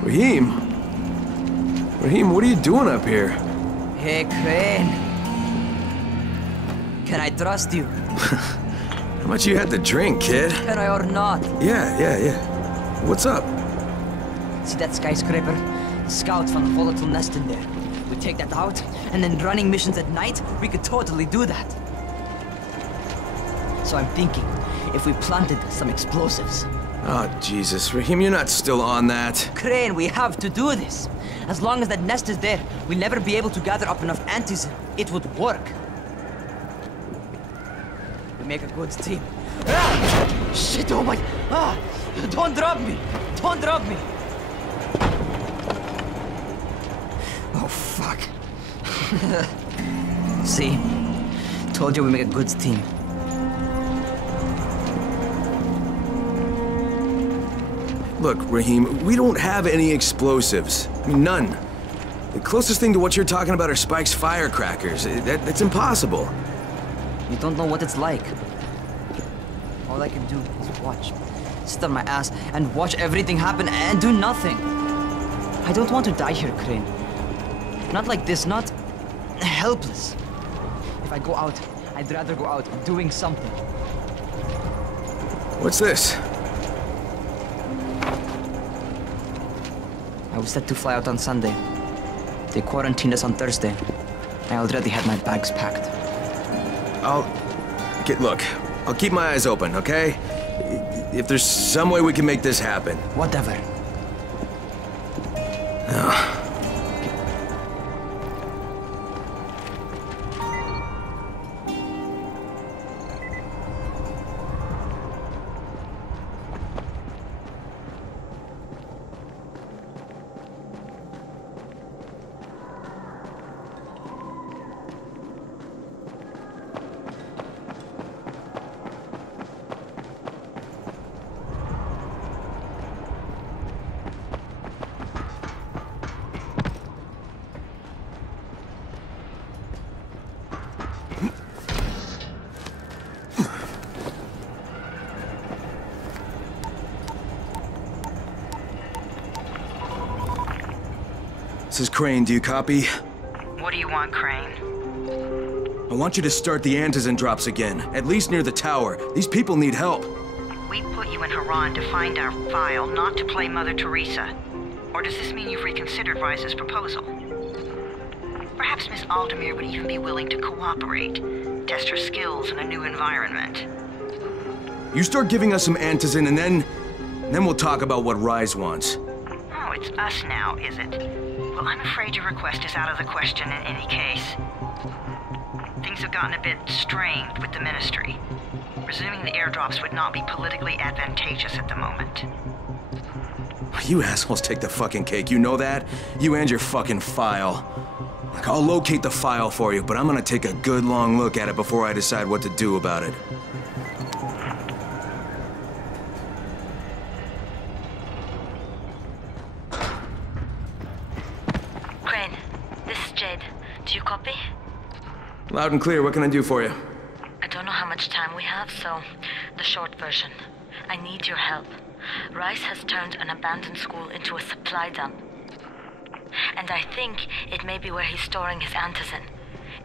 Raheem? Raheem, what are you doing up here? Hey, Crane. Can I trust you? How much you had to drink, kid? Can I or not? Yeah. What's up? See that skyscraper? Scouts found a volatile nest in there. We take that out, and then running missions at night, we could totally do that. So I'm thinking, if we planted some explosives. Oh, Jesus. Raheem, you're not still on that. Crane, we have to do this. As long as that nest is there, we'll never be able to gather up enough antis. It would work. We make a good team. Ah! Shit, oh my... Ah! Don't drop me! Don't drop me! Oh, fuck. See? Told you we make a good team. Look, Raheem, we don't have any explosives. I mean, none. The closest thing to what you're talking about are Spike's firecrackers. That's impossible. You don't know what it's like. All I can do is watch. Sit on my ass and watch everything happen and do nothing. I don't want to die here, Crane. Not like this, not helpless. If I go out, I'd rather go out doing something. What's this? I was set to fly out on Sunday. They quarantined us on Thursday. I already had my bags packed. Look, I'll keep my eyes open, okay? If there's some way we can make this happen. Whatever. This is Crane, do you copy? What do you want, Crane? I want you to start the Antizin drops again, at least near the tower. These people need help. We put you in Haran to find our file, not to play Mother Teresa. Or does this mean you've reconsidered Rise's proposal? Perhaps Miss Aldemir would even be willing to cooperate, test her skills in a new environment. You start giving us some Antizin and then we'll talk about what Rise wants. Oh, it's us now, is it? Well, I'm afraid your request is out of the question in any case. Things have gotten a bit strained with the Ministry. Resuming the airdrops would not be politically advantageous at the moment. You assholes take the fucking cake, you know that? You and your fucking file. Like, I'll locate the file for you, but I'm gonna take a good long look at it before I decide what to do about it. Crane, this is Jade. Do you copy? Loud and clear, what can I do for you? I don't know how much time we have, so the short version. I need your help. Rise has turned an abandoned school into a supply dump. And I think it may be where he's storing his Antizin.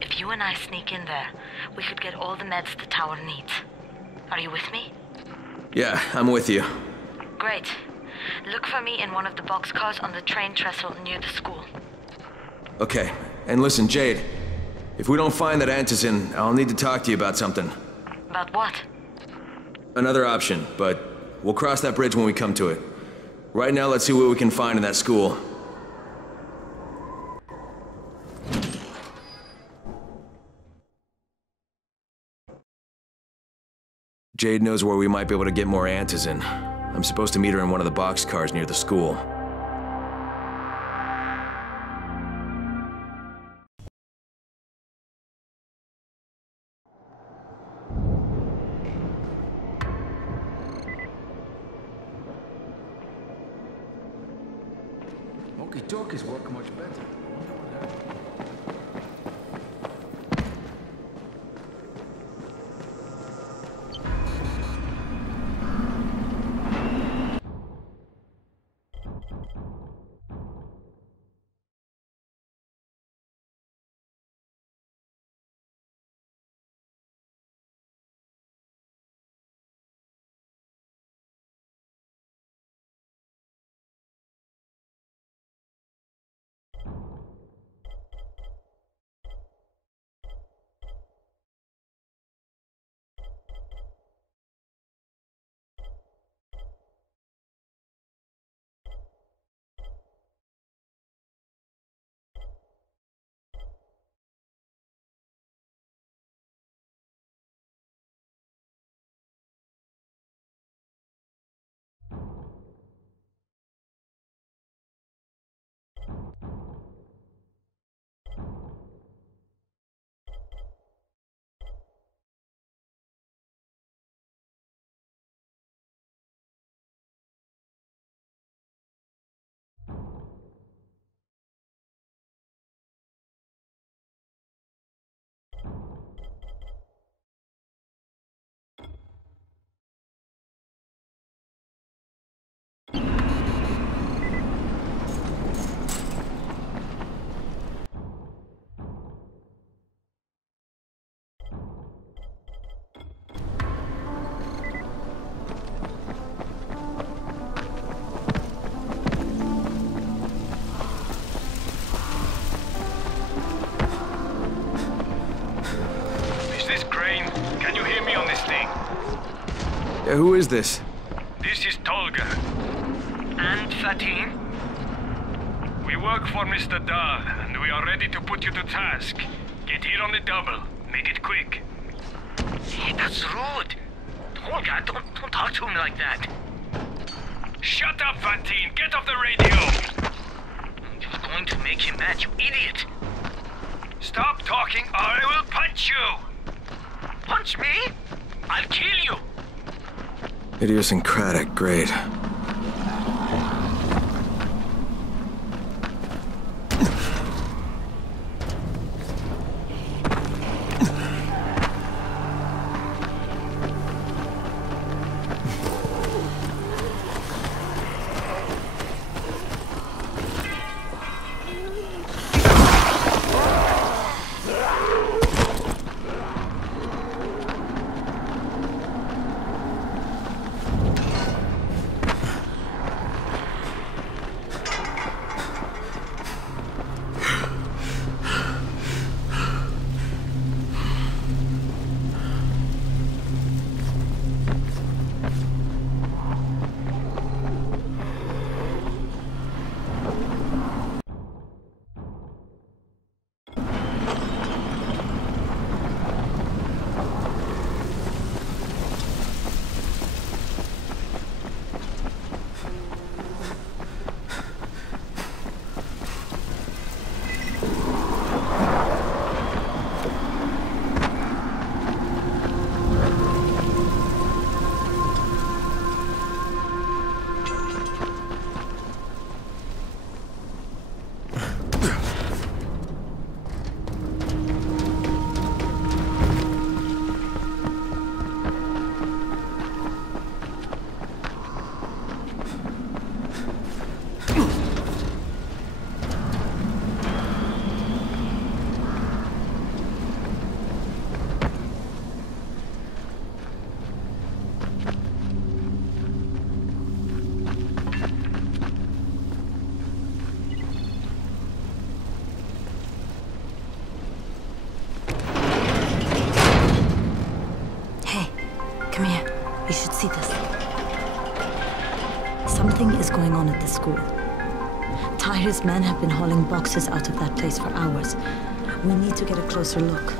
If you and I sneak in there, we could get all the meds the tower needs. Are you with me? Yeah, I'm with you. Great. Look for me in one of the boxcars on the train trestle near the school. Okay. And listen, Jade. If we don't find that Antizin, I'll need to talk to you about something. About what? Another option, but we'll cross that bridge when we come to it. Right now, let's see what we can find in that school. Jade knows where we might be able to get more Antizin. I'm supposed to meet her in one of the boxcars near the school. Walkie-talkies work much better. Who is this? This is Tolga. And Fatin? We work for Mr. Dahl, and we are ready to put you to task. Get here on the double. Make it quick. Hey, that's rude. Tolga, don't talk to him like that. Shut up, Fatin! Get off the radio! You're going to make him mad, you idiot! Stop talking, or I will punch you! Punch me? I'll kill you! Idiosyncratic, great. see this. Something is going on at the school. Tahir's men have been hauling boxes out of that place for hours. We need to get a closer look.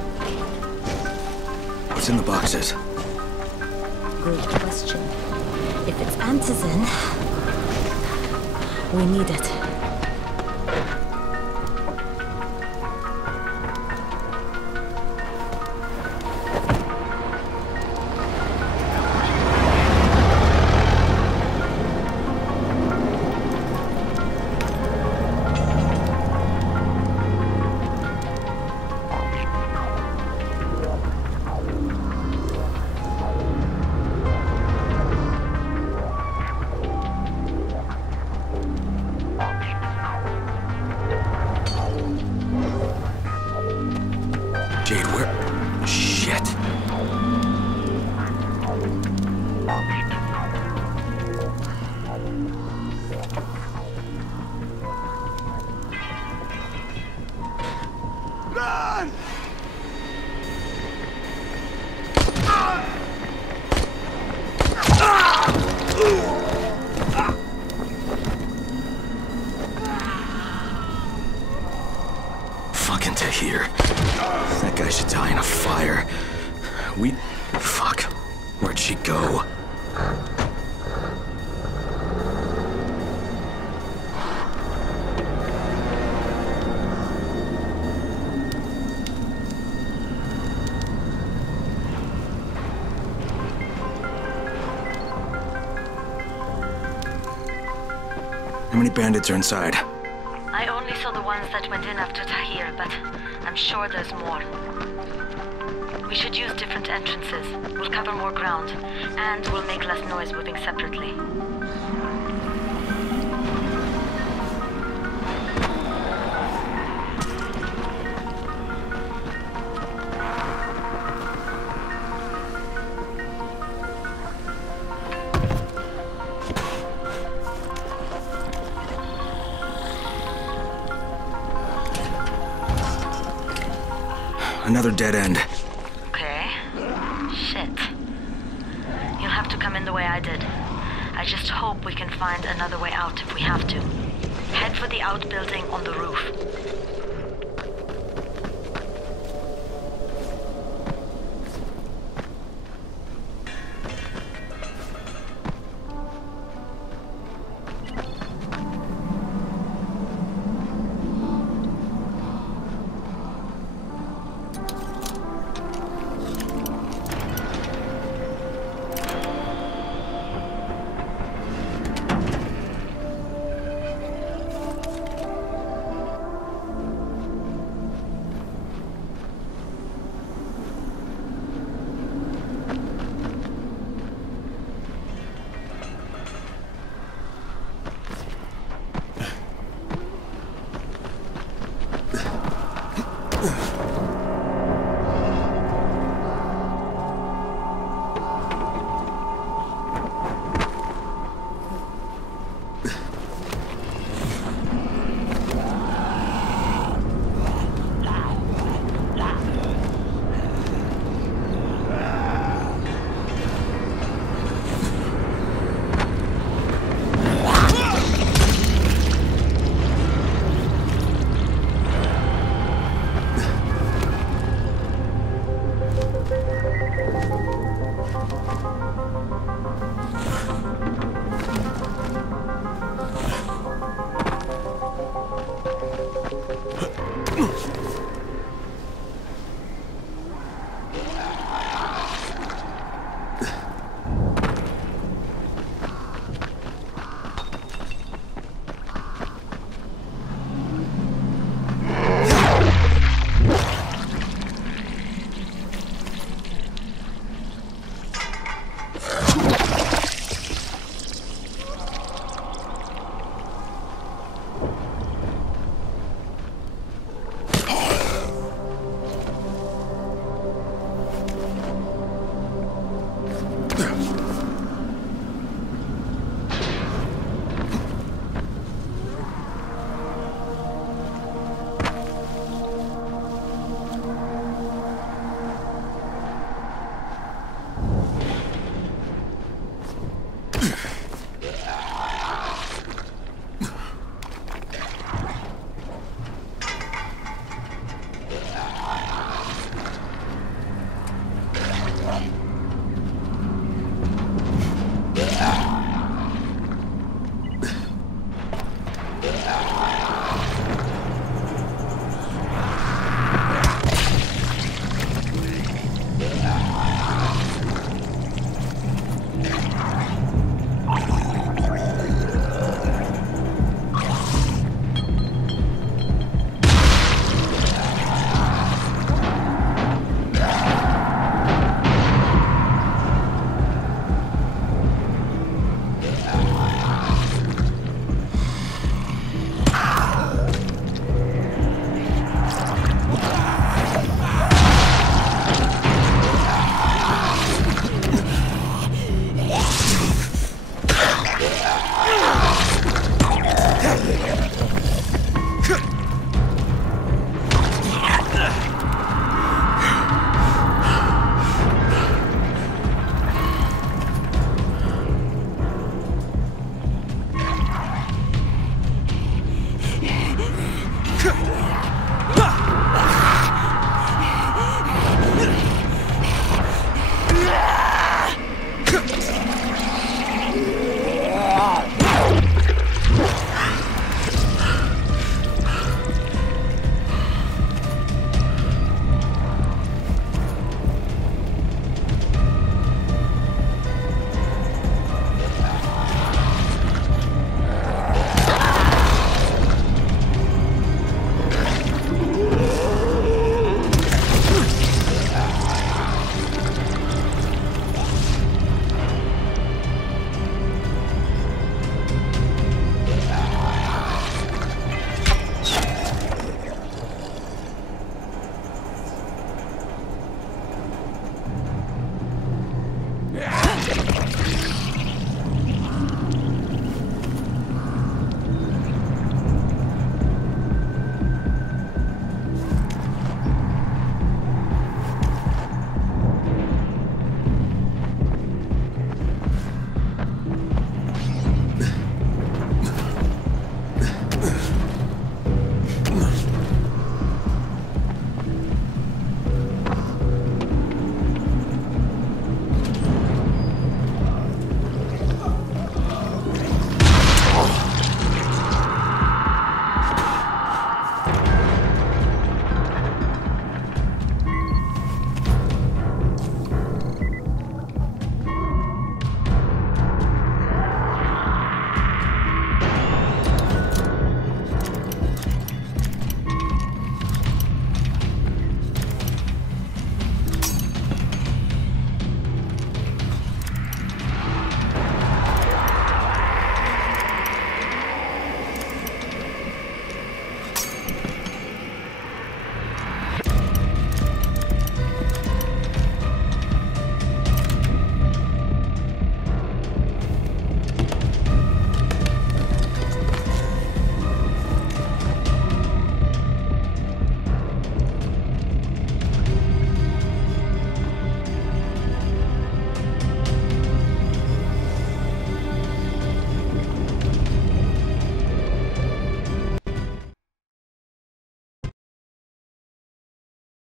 What's in the boxes? Good question. If it's antizin, we need it. Jade, where? Shit. Run! Fucking Tahir. That guy should die in a fire. Fuck. Where'd she go? How many bandits are inside? I only saw the ones that went in after Tahir, but I'm sure there's more. We should use different entrances. We'll cover more ground, and we'll make less noise moving separately. Another dead end. Okay. Shit. You'll have to come in the way I did. I just hope we can find another way out if we have to. Head for the outbuilding on the roof.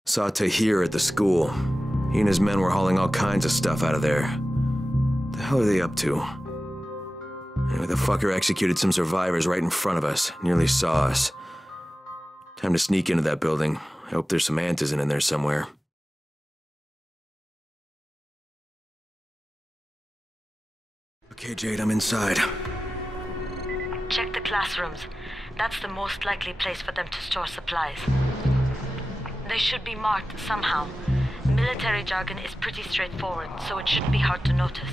Saw Tahir at the school. He and his men were hauling all kinds of stuff out of there. The hell are they up to? Anyway, the fucker executed some survivors right in front of us. Nearly saw us. Time to sneak into that building. I hope there's some Antizin in there somewhere. Okay, Jade, I'm inside. Check the classrooms. That's the most likely place for them to store supplies. They should be marked somehow. Military jargon is pretty straightforward, so it shouldn't be hard to notice.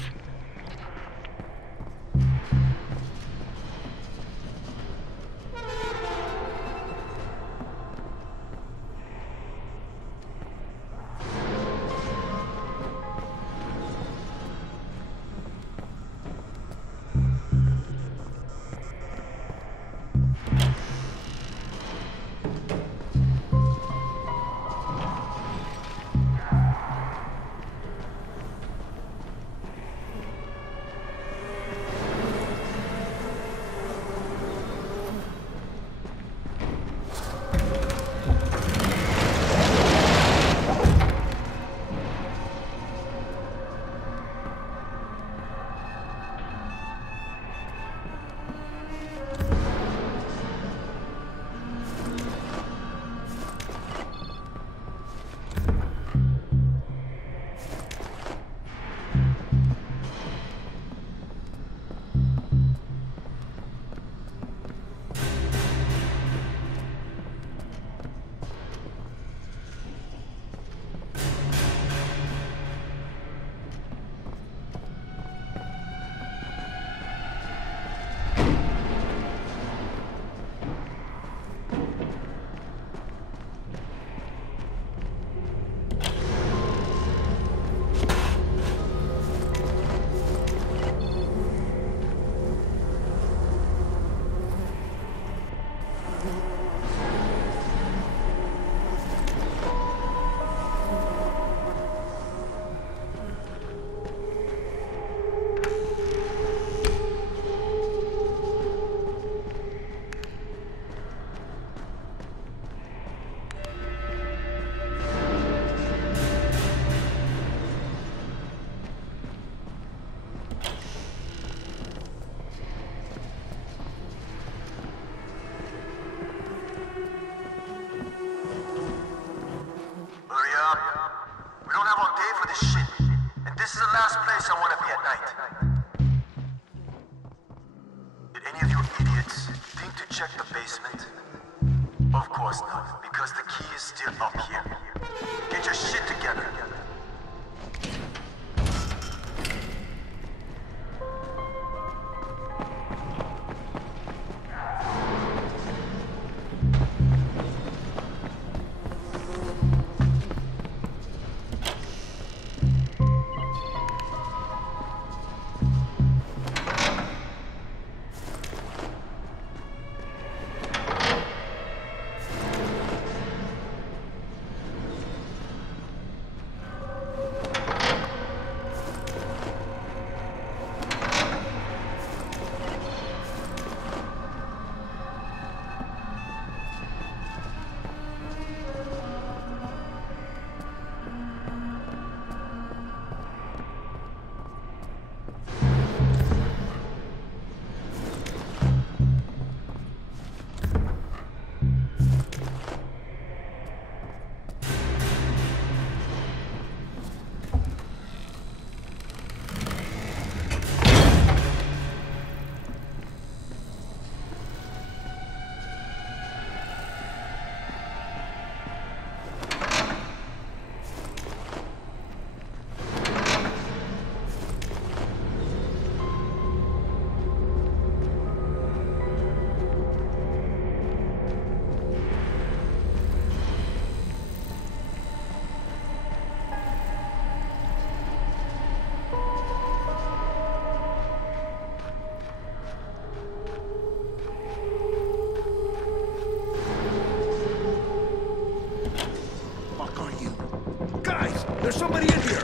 There's somebody in here!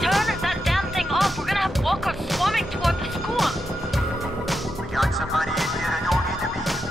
Turn that damn thing off! We're gonna have walkers swarming toward the school! We got somebody in here that don't need to be.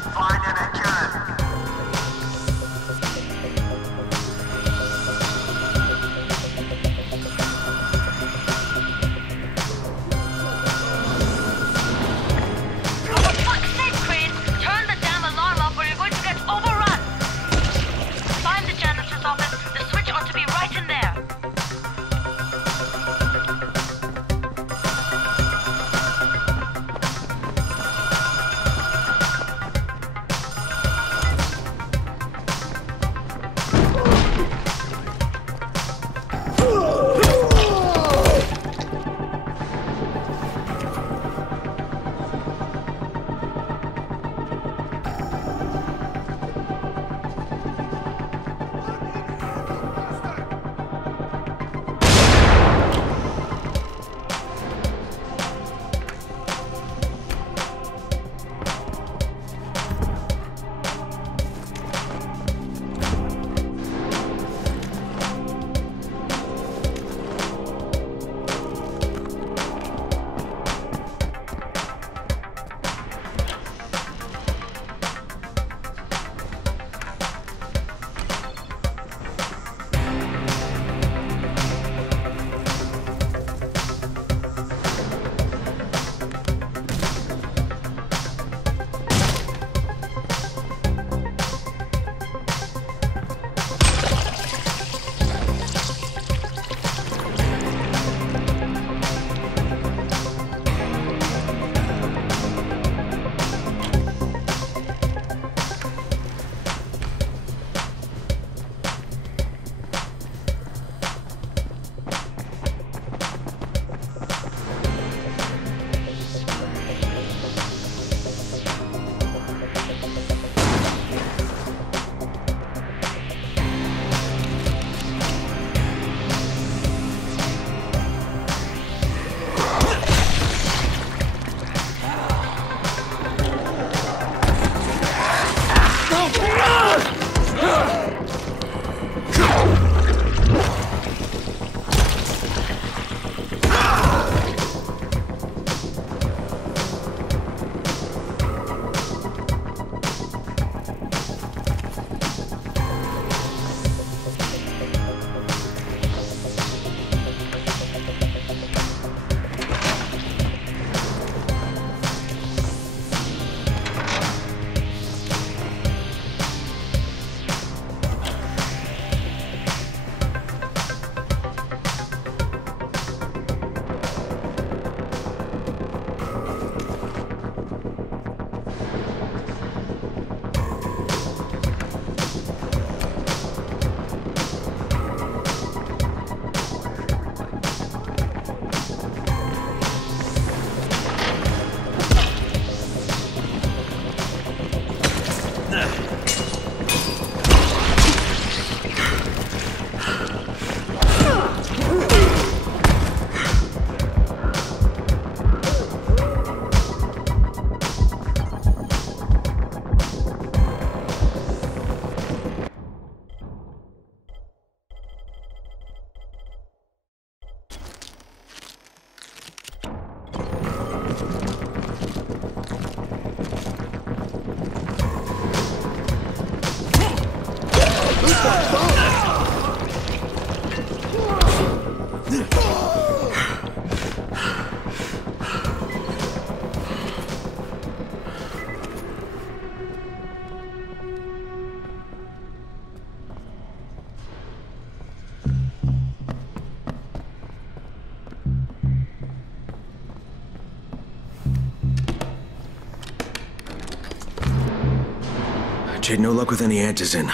Jade, no luck with any Antizin.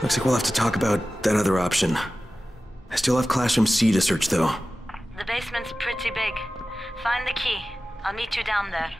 Looks like we'll have to talk about that other option. I still have Classroom C to search, though. The basement's pretty big. Find the key. I'll meet you down there.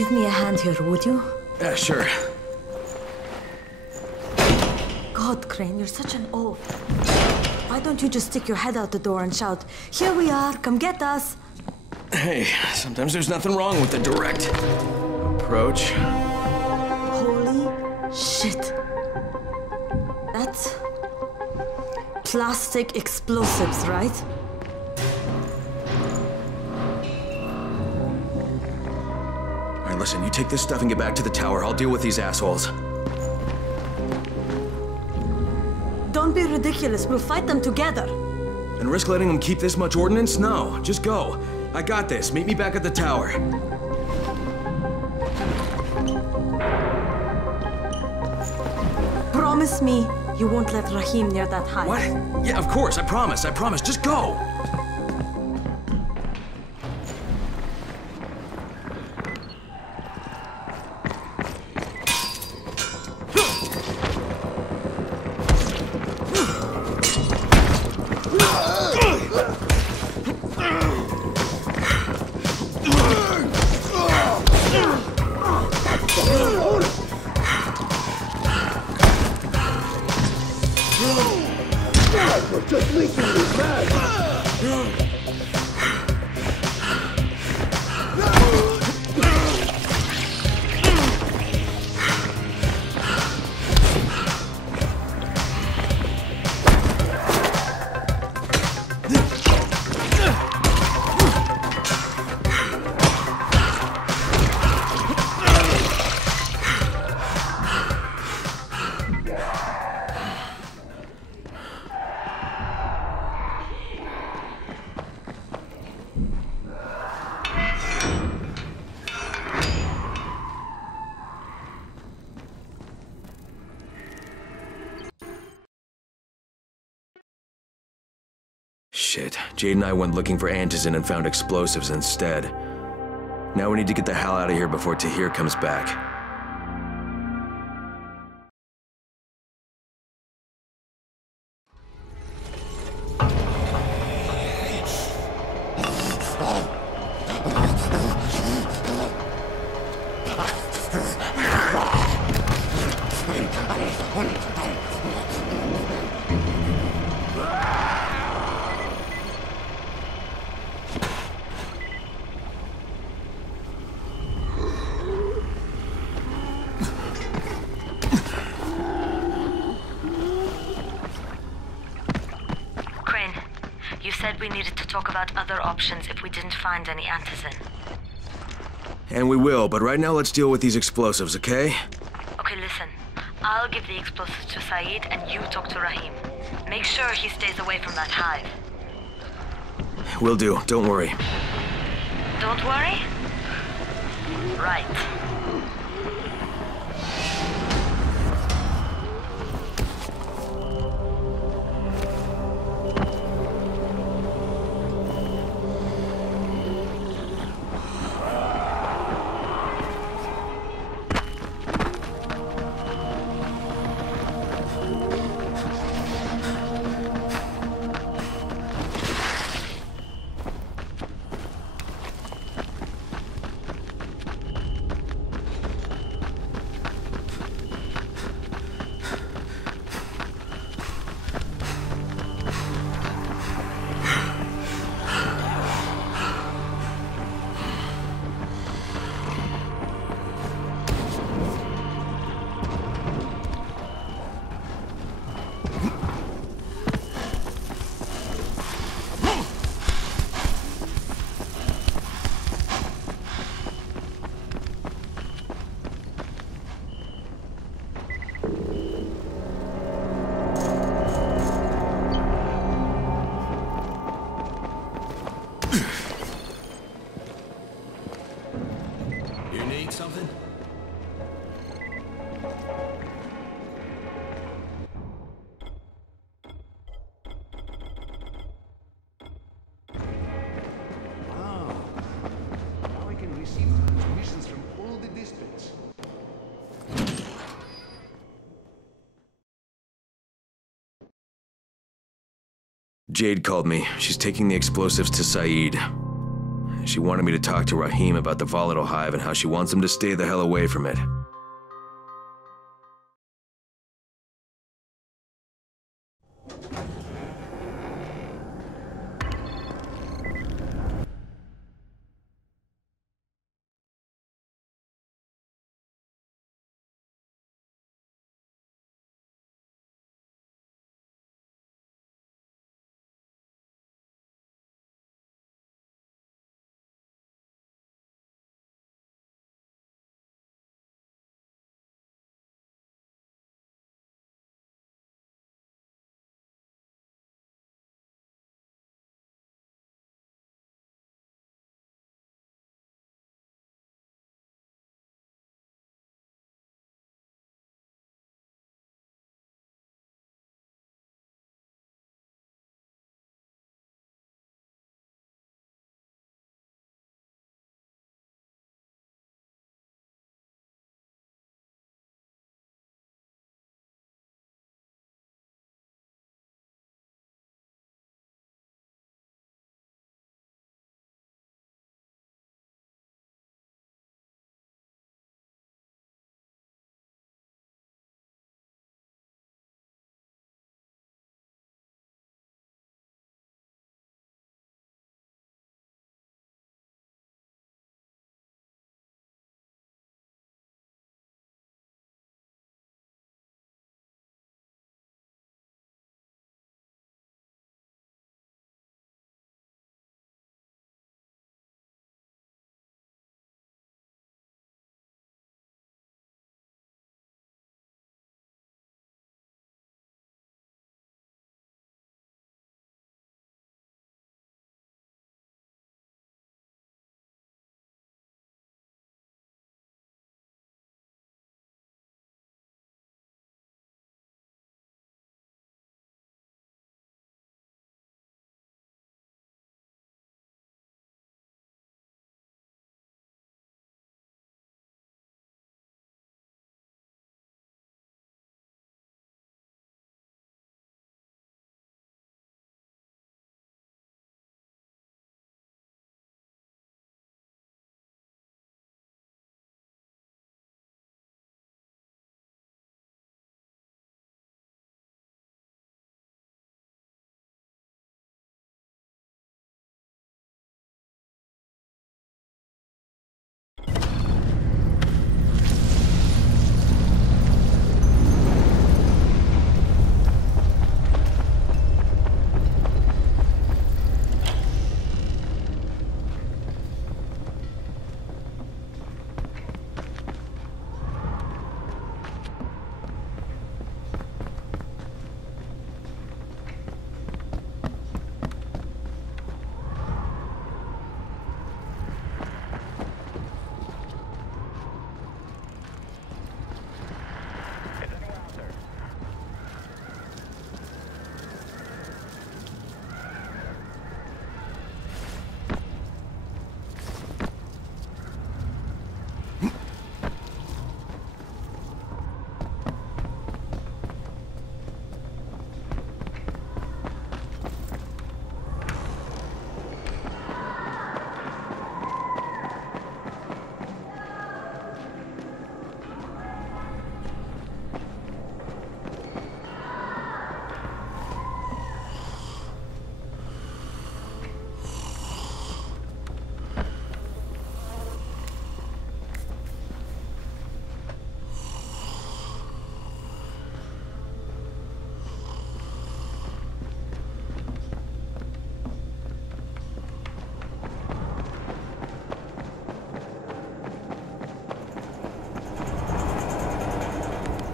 Give me a hand here, would you? Yeah, sure. God, Crane, you're such an oaf. Why don't you just stick your head out the door and shout, "Here we are, come get us"? Hey, sometimes there's nothing wrong with the direct approach. Holy shit. That's plastic explosives, right? Alright, listen, you take this stuff and get back to the tower. I'll deal with these assholes. Don't be ridiculous. We'll fight them together. And risk letting them keep this much ordnance? No, just go. I got this. Meet me back at the tower. Promise me you won't let Rahim near that hive. What? Yeah, of course. I promise. I promise. Just go. Just making me mad. Shit. Jade and I went looking for Antizin and found explosives instead. Now we need to get the hell out of here before Tahir comes back. You said we needed to talk about other options if we didn't find any Antizin. And we will, but right now let's deal with these explosives, okay? Okay, listen. I'll give the explosives to Saeed and you talk to Rahim. Make sure he stays away from that hive. Will do, don't worry. Don't worry? Right. You need something? Wow. Now I can receive transmissions from all the districts. Jade called me. She's taking the explosives to Saeed. She wanted me to talk to Rahim about the volatile hive and how she wants him to stay the hell away from it.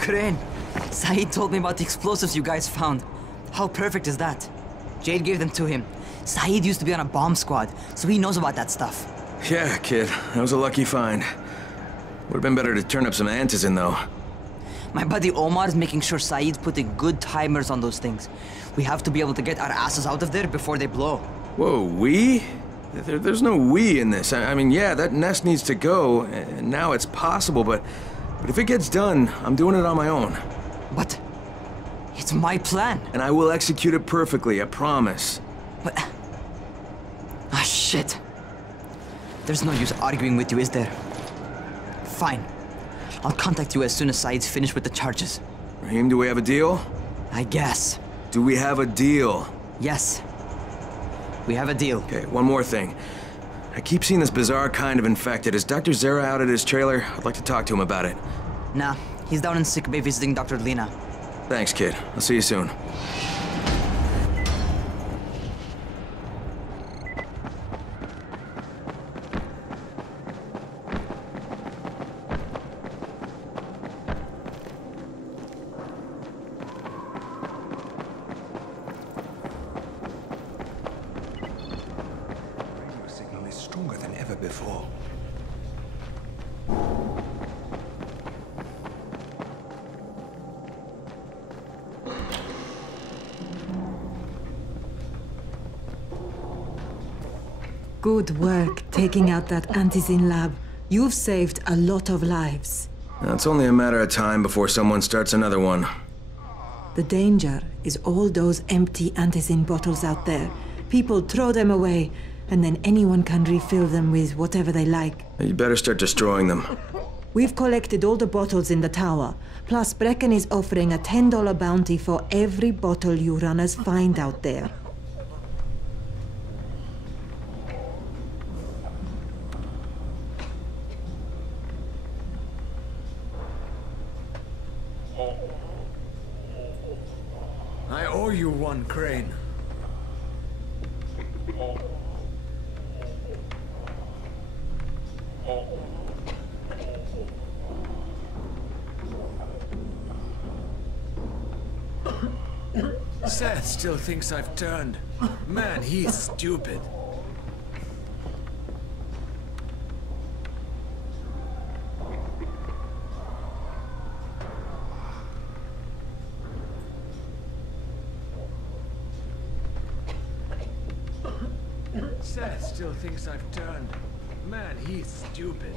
Crane, Saeed told me about the explosives you guys found. How perfect is that? Jade gave them to him. Saeed used to be on a bomb squad, so he knows about that stuff. Yeah, kid. That was a lucky find. Would've been better to turn up some antizin, though. My buddy Omar is making sure Saeed's putting good timers on those things. We have to be able to get our asses out of there before they blow. Whoa, we? There's no we in this. I mean, yeah, that nest needs to go, and now it's possible, but if it gets done, I'm doing it on my own. But it's my plan. And I will execute it perfectly, I promise. But... ah, shit. There's no use arguing with you, is there? Fine. I'll contact you as soon as Saeed's finished with the charges. Rahim, do we have a deal? I guess. Do we have a deal? Yes. We have a deal. Okay, one more thing. I keep seeing this bizarre kind of infected. Is Dr. Zera out at his trailer? I'd like to talk to him about it. Nah, he's down in sickbay visiting Dr. Lena. Thanks, kid. I'll see you soon. Stronger than ever before. Good work taking out that Antizin lab. You've saved a lot of lives. Now, it's only a matter of time before someone starts another one. The danger is all those empty Antizin bottles out there. People throw them away, and then anyone can refill them with whatever they like. You better start destroying them. We've collected all the bottles in the tower. Plus, Brecken is offering a $10 bounty for every bottle you runners find out there. I owe you one, Crane. Seth still thinks I've turned. Man, he's stupid. Seth still thinks I've turned. Man, he's stupid.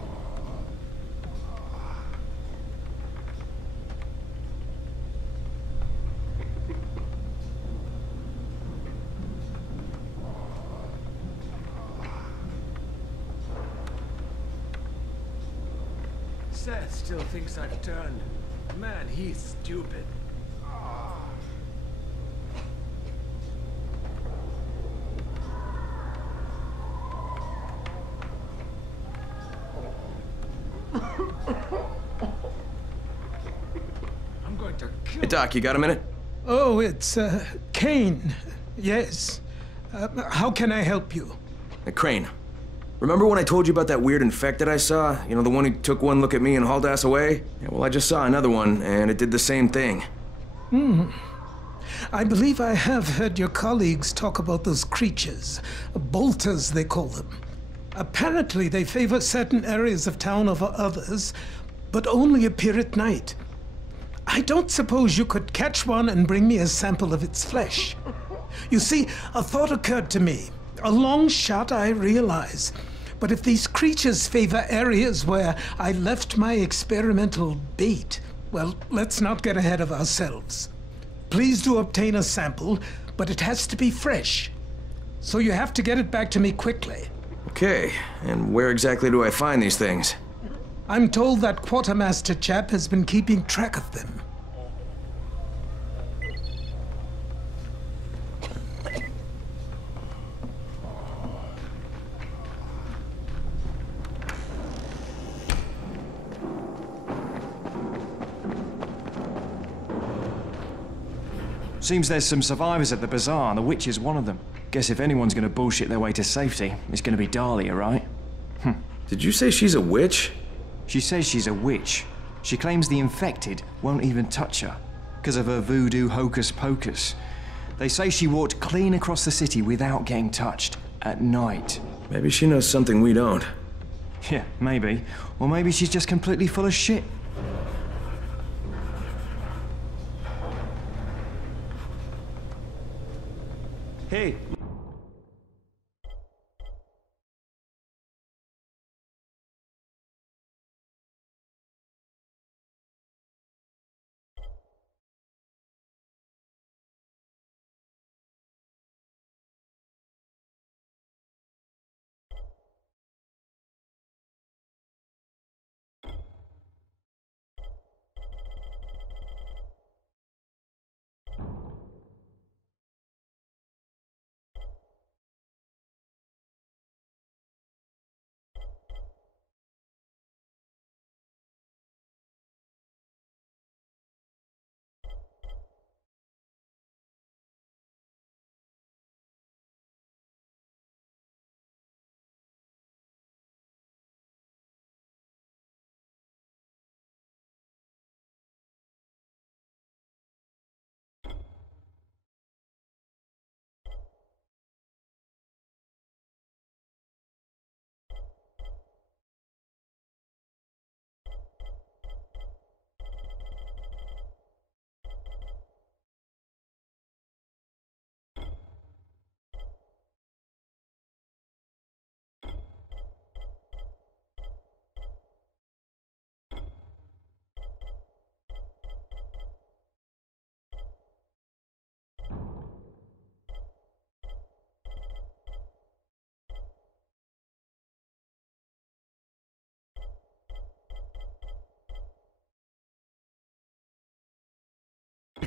Seth still thinks I've turned. Man, he's stupid. I'm going to kill. Hey, Doc, you got a minute? Oh, it's, Kane. Yes. How can I help you? Hey, Crane. Remember when I told you about that weird infected I saw? You know, the one who took one look at me and hauled ass away? Yeah, well, I just saw another one, and it did the same thing. I believe I have heard your colleagues talk about those creatures. Bolters, they call them. Apparently, they favor certain areas of town over others, but only appear at night. I don't suppose you could catch one and bring me a sample of its flesh. You see, a thought occurred to me. A long shot, I realize. But if these creatures favor areas where I left my experimental bait, well, let's not get ahead of ourselves. Please do obtain a sample, but it has to be fresh. So you have to get it back to me quickly. Okay, and where exactly do I find these things? I'm told that quartermaster chap has been keeping track of them. Seems there's some survivors at the bazaar, and the witch is one of them. Guess if anyone's gonna bullshit their way to safety, it's gonna be Dahlia, right? Did you say she's a witch? She says she's a witch. She claims the infected won't even touch her, because of her voodoo hocus pocus. They say she walked clean across the city without getting touched, at night. Maybe she knows something we don't. Yeah, maybe. Or maybe she's just completely full of shit. Hey,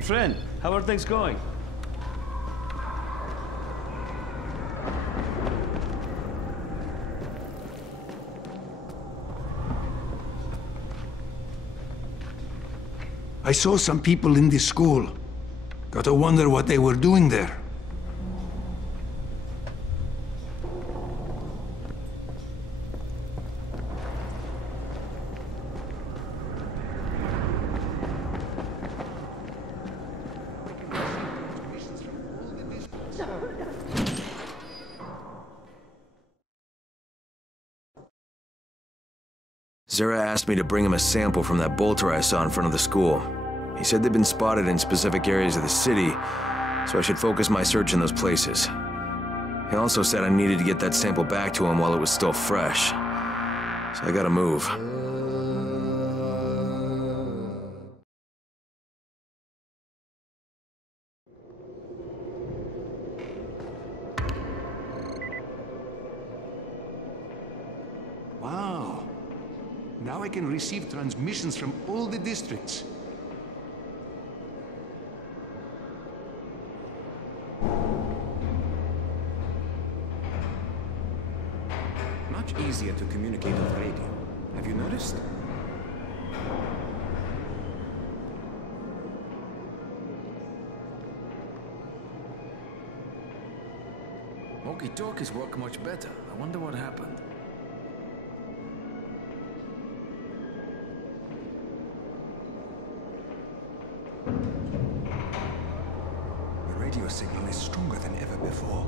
friend, how are things going? I saw some people in this school. Gotta wonder what they were doing there. Zera asked me to bring him a sample from that bolter I saw in front of the school. He said they'd been spotted in specific areas of the city, so I should focus my search in those places. He also said I needed to get that sample back to him while it was still fresh. So I gotta move. Wow. Now I can receive transmissions from all the districts. Much easier to communicate over radio. Have you noticed? Walkie-talkies work much better. I wonder what happened. The radio signal is stronger than ever before.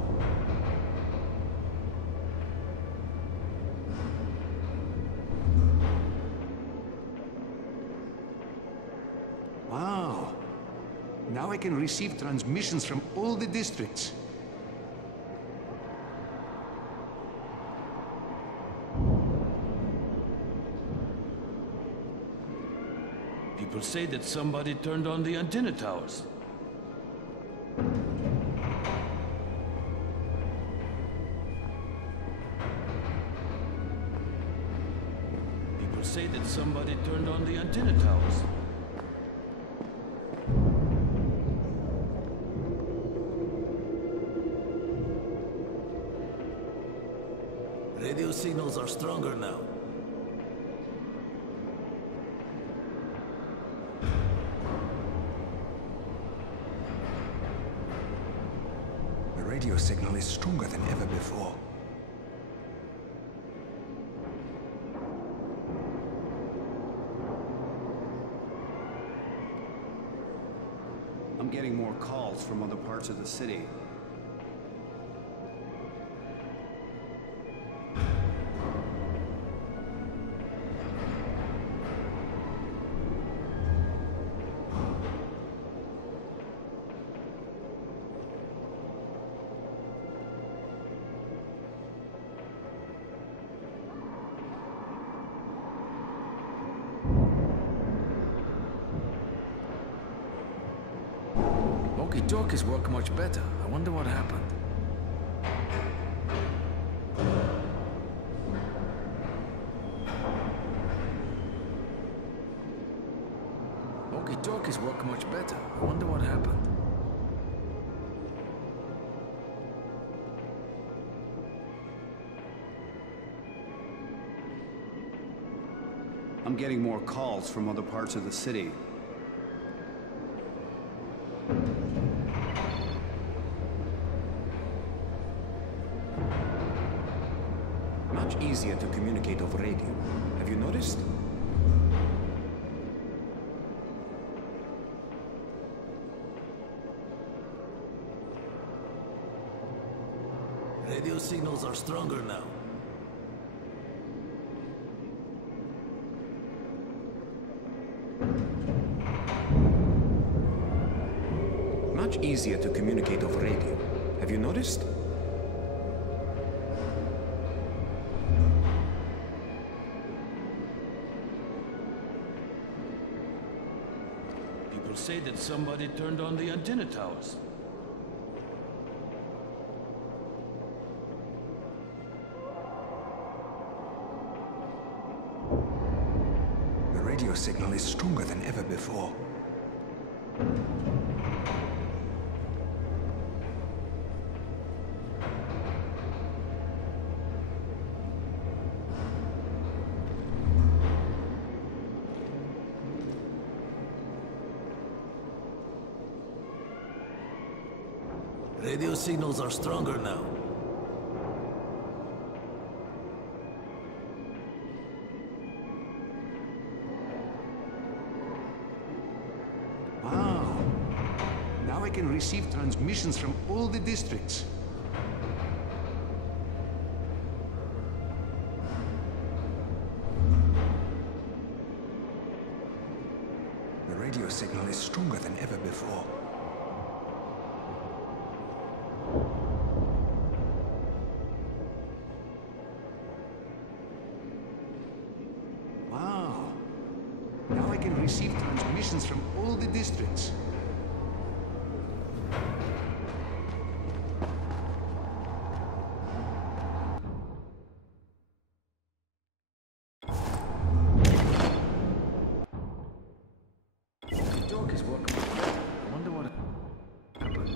Wow. Now I can receive transmissions from all the districts. People say that somebody turned on the antenna towers. People say that somebody turned on the antenna towers. Radio signals are stronger now. The radio signal is stronger than ever before. I'm getting more calls from other parts of the city. Walkie-talkies work much better. I wonder what happened. Walkie-talkies work much better. I wonder what happened. I'm getting more calls from other parts of the city. Much easier to communicate over radio. Have you noticed? Radio signals are stronger now. Much easier to communicate over radio. Have you noticed? People say that somebody turned on the antenna towers. The radio signal is stronger than ever before. Radio signals are stronger now. Wow. Now I can receive transmissions from all the districts. The radio signal is stronger than ever before. Wow. Now I can receive transmissions from all the districts. The dock is working much better. I wonder what happened.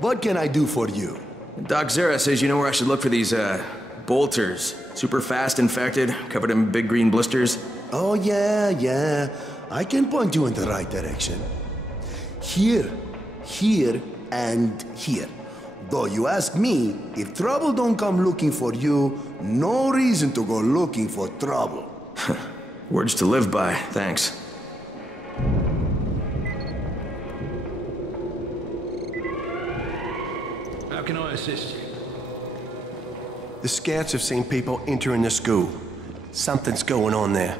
What can I do for you? Doc Zera says you know where I should look for these, bolters. Super fast infected, covered in big green blisters. Oh, yeah. I can point you in the right direction. Here, here, and here. Though you ask me, if trouble don't come looking for you, no reason to go looking for trouble. Words to live by, thanks. How can I assist you? The scouts have seen people entering the school. Something's going on there.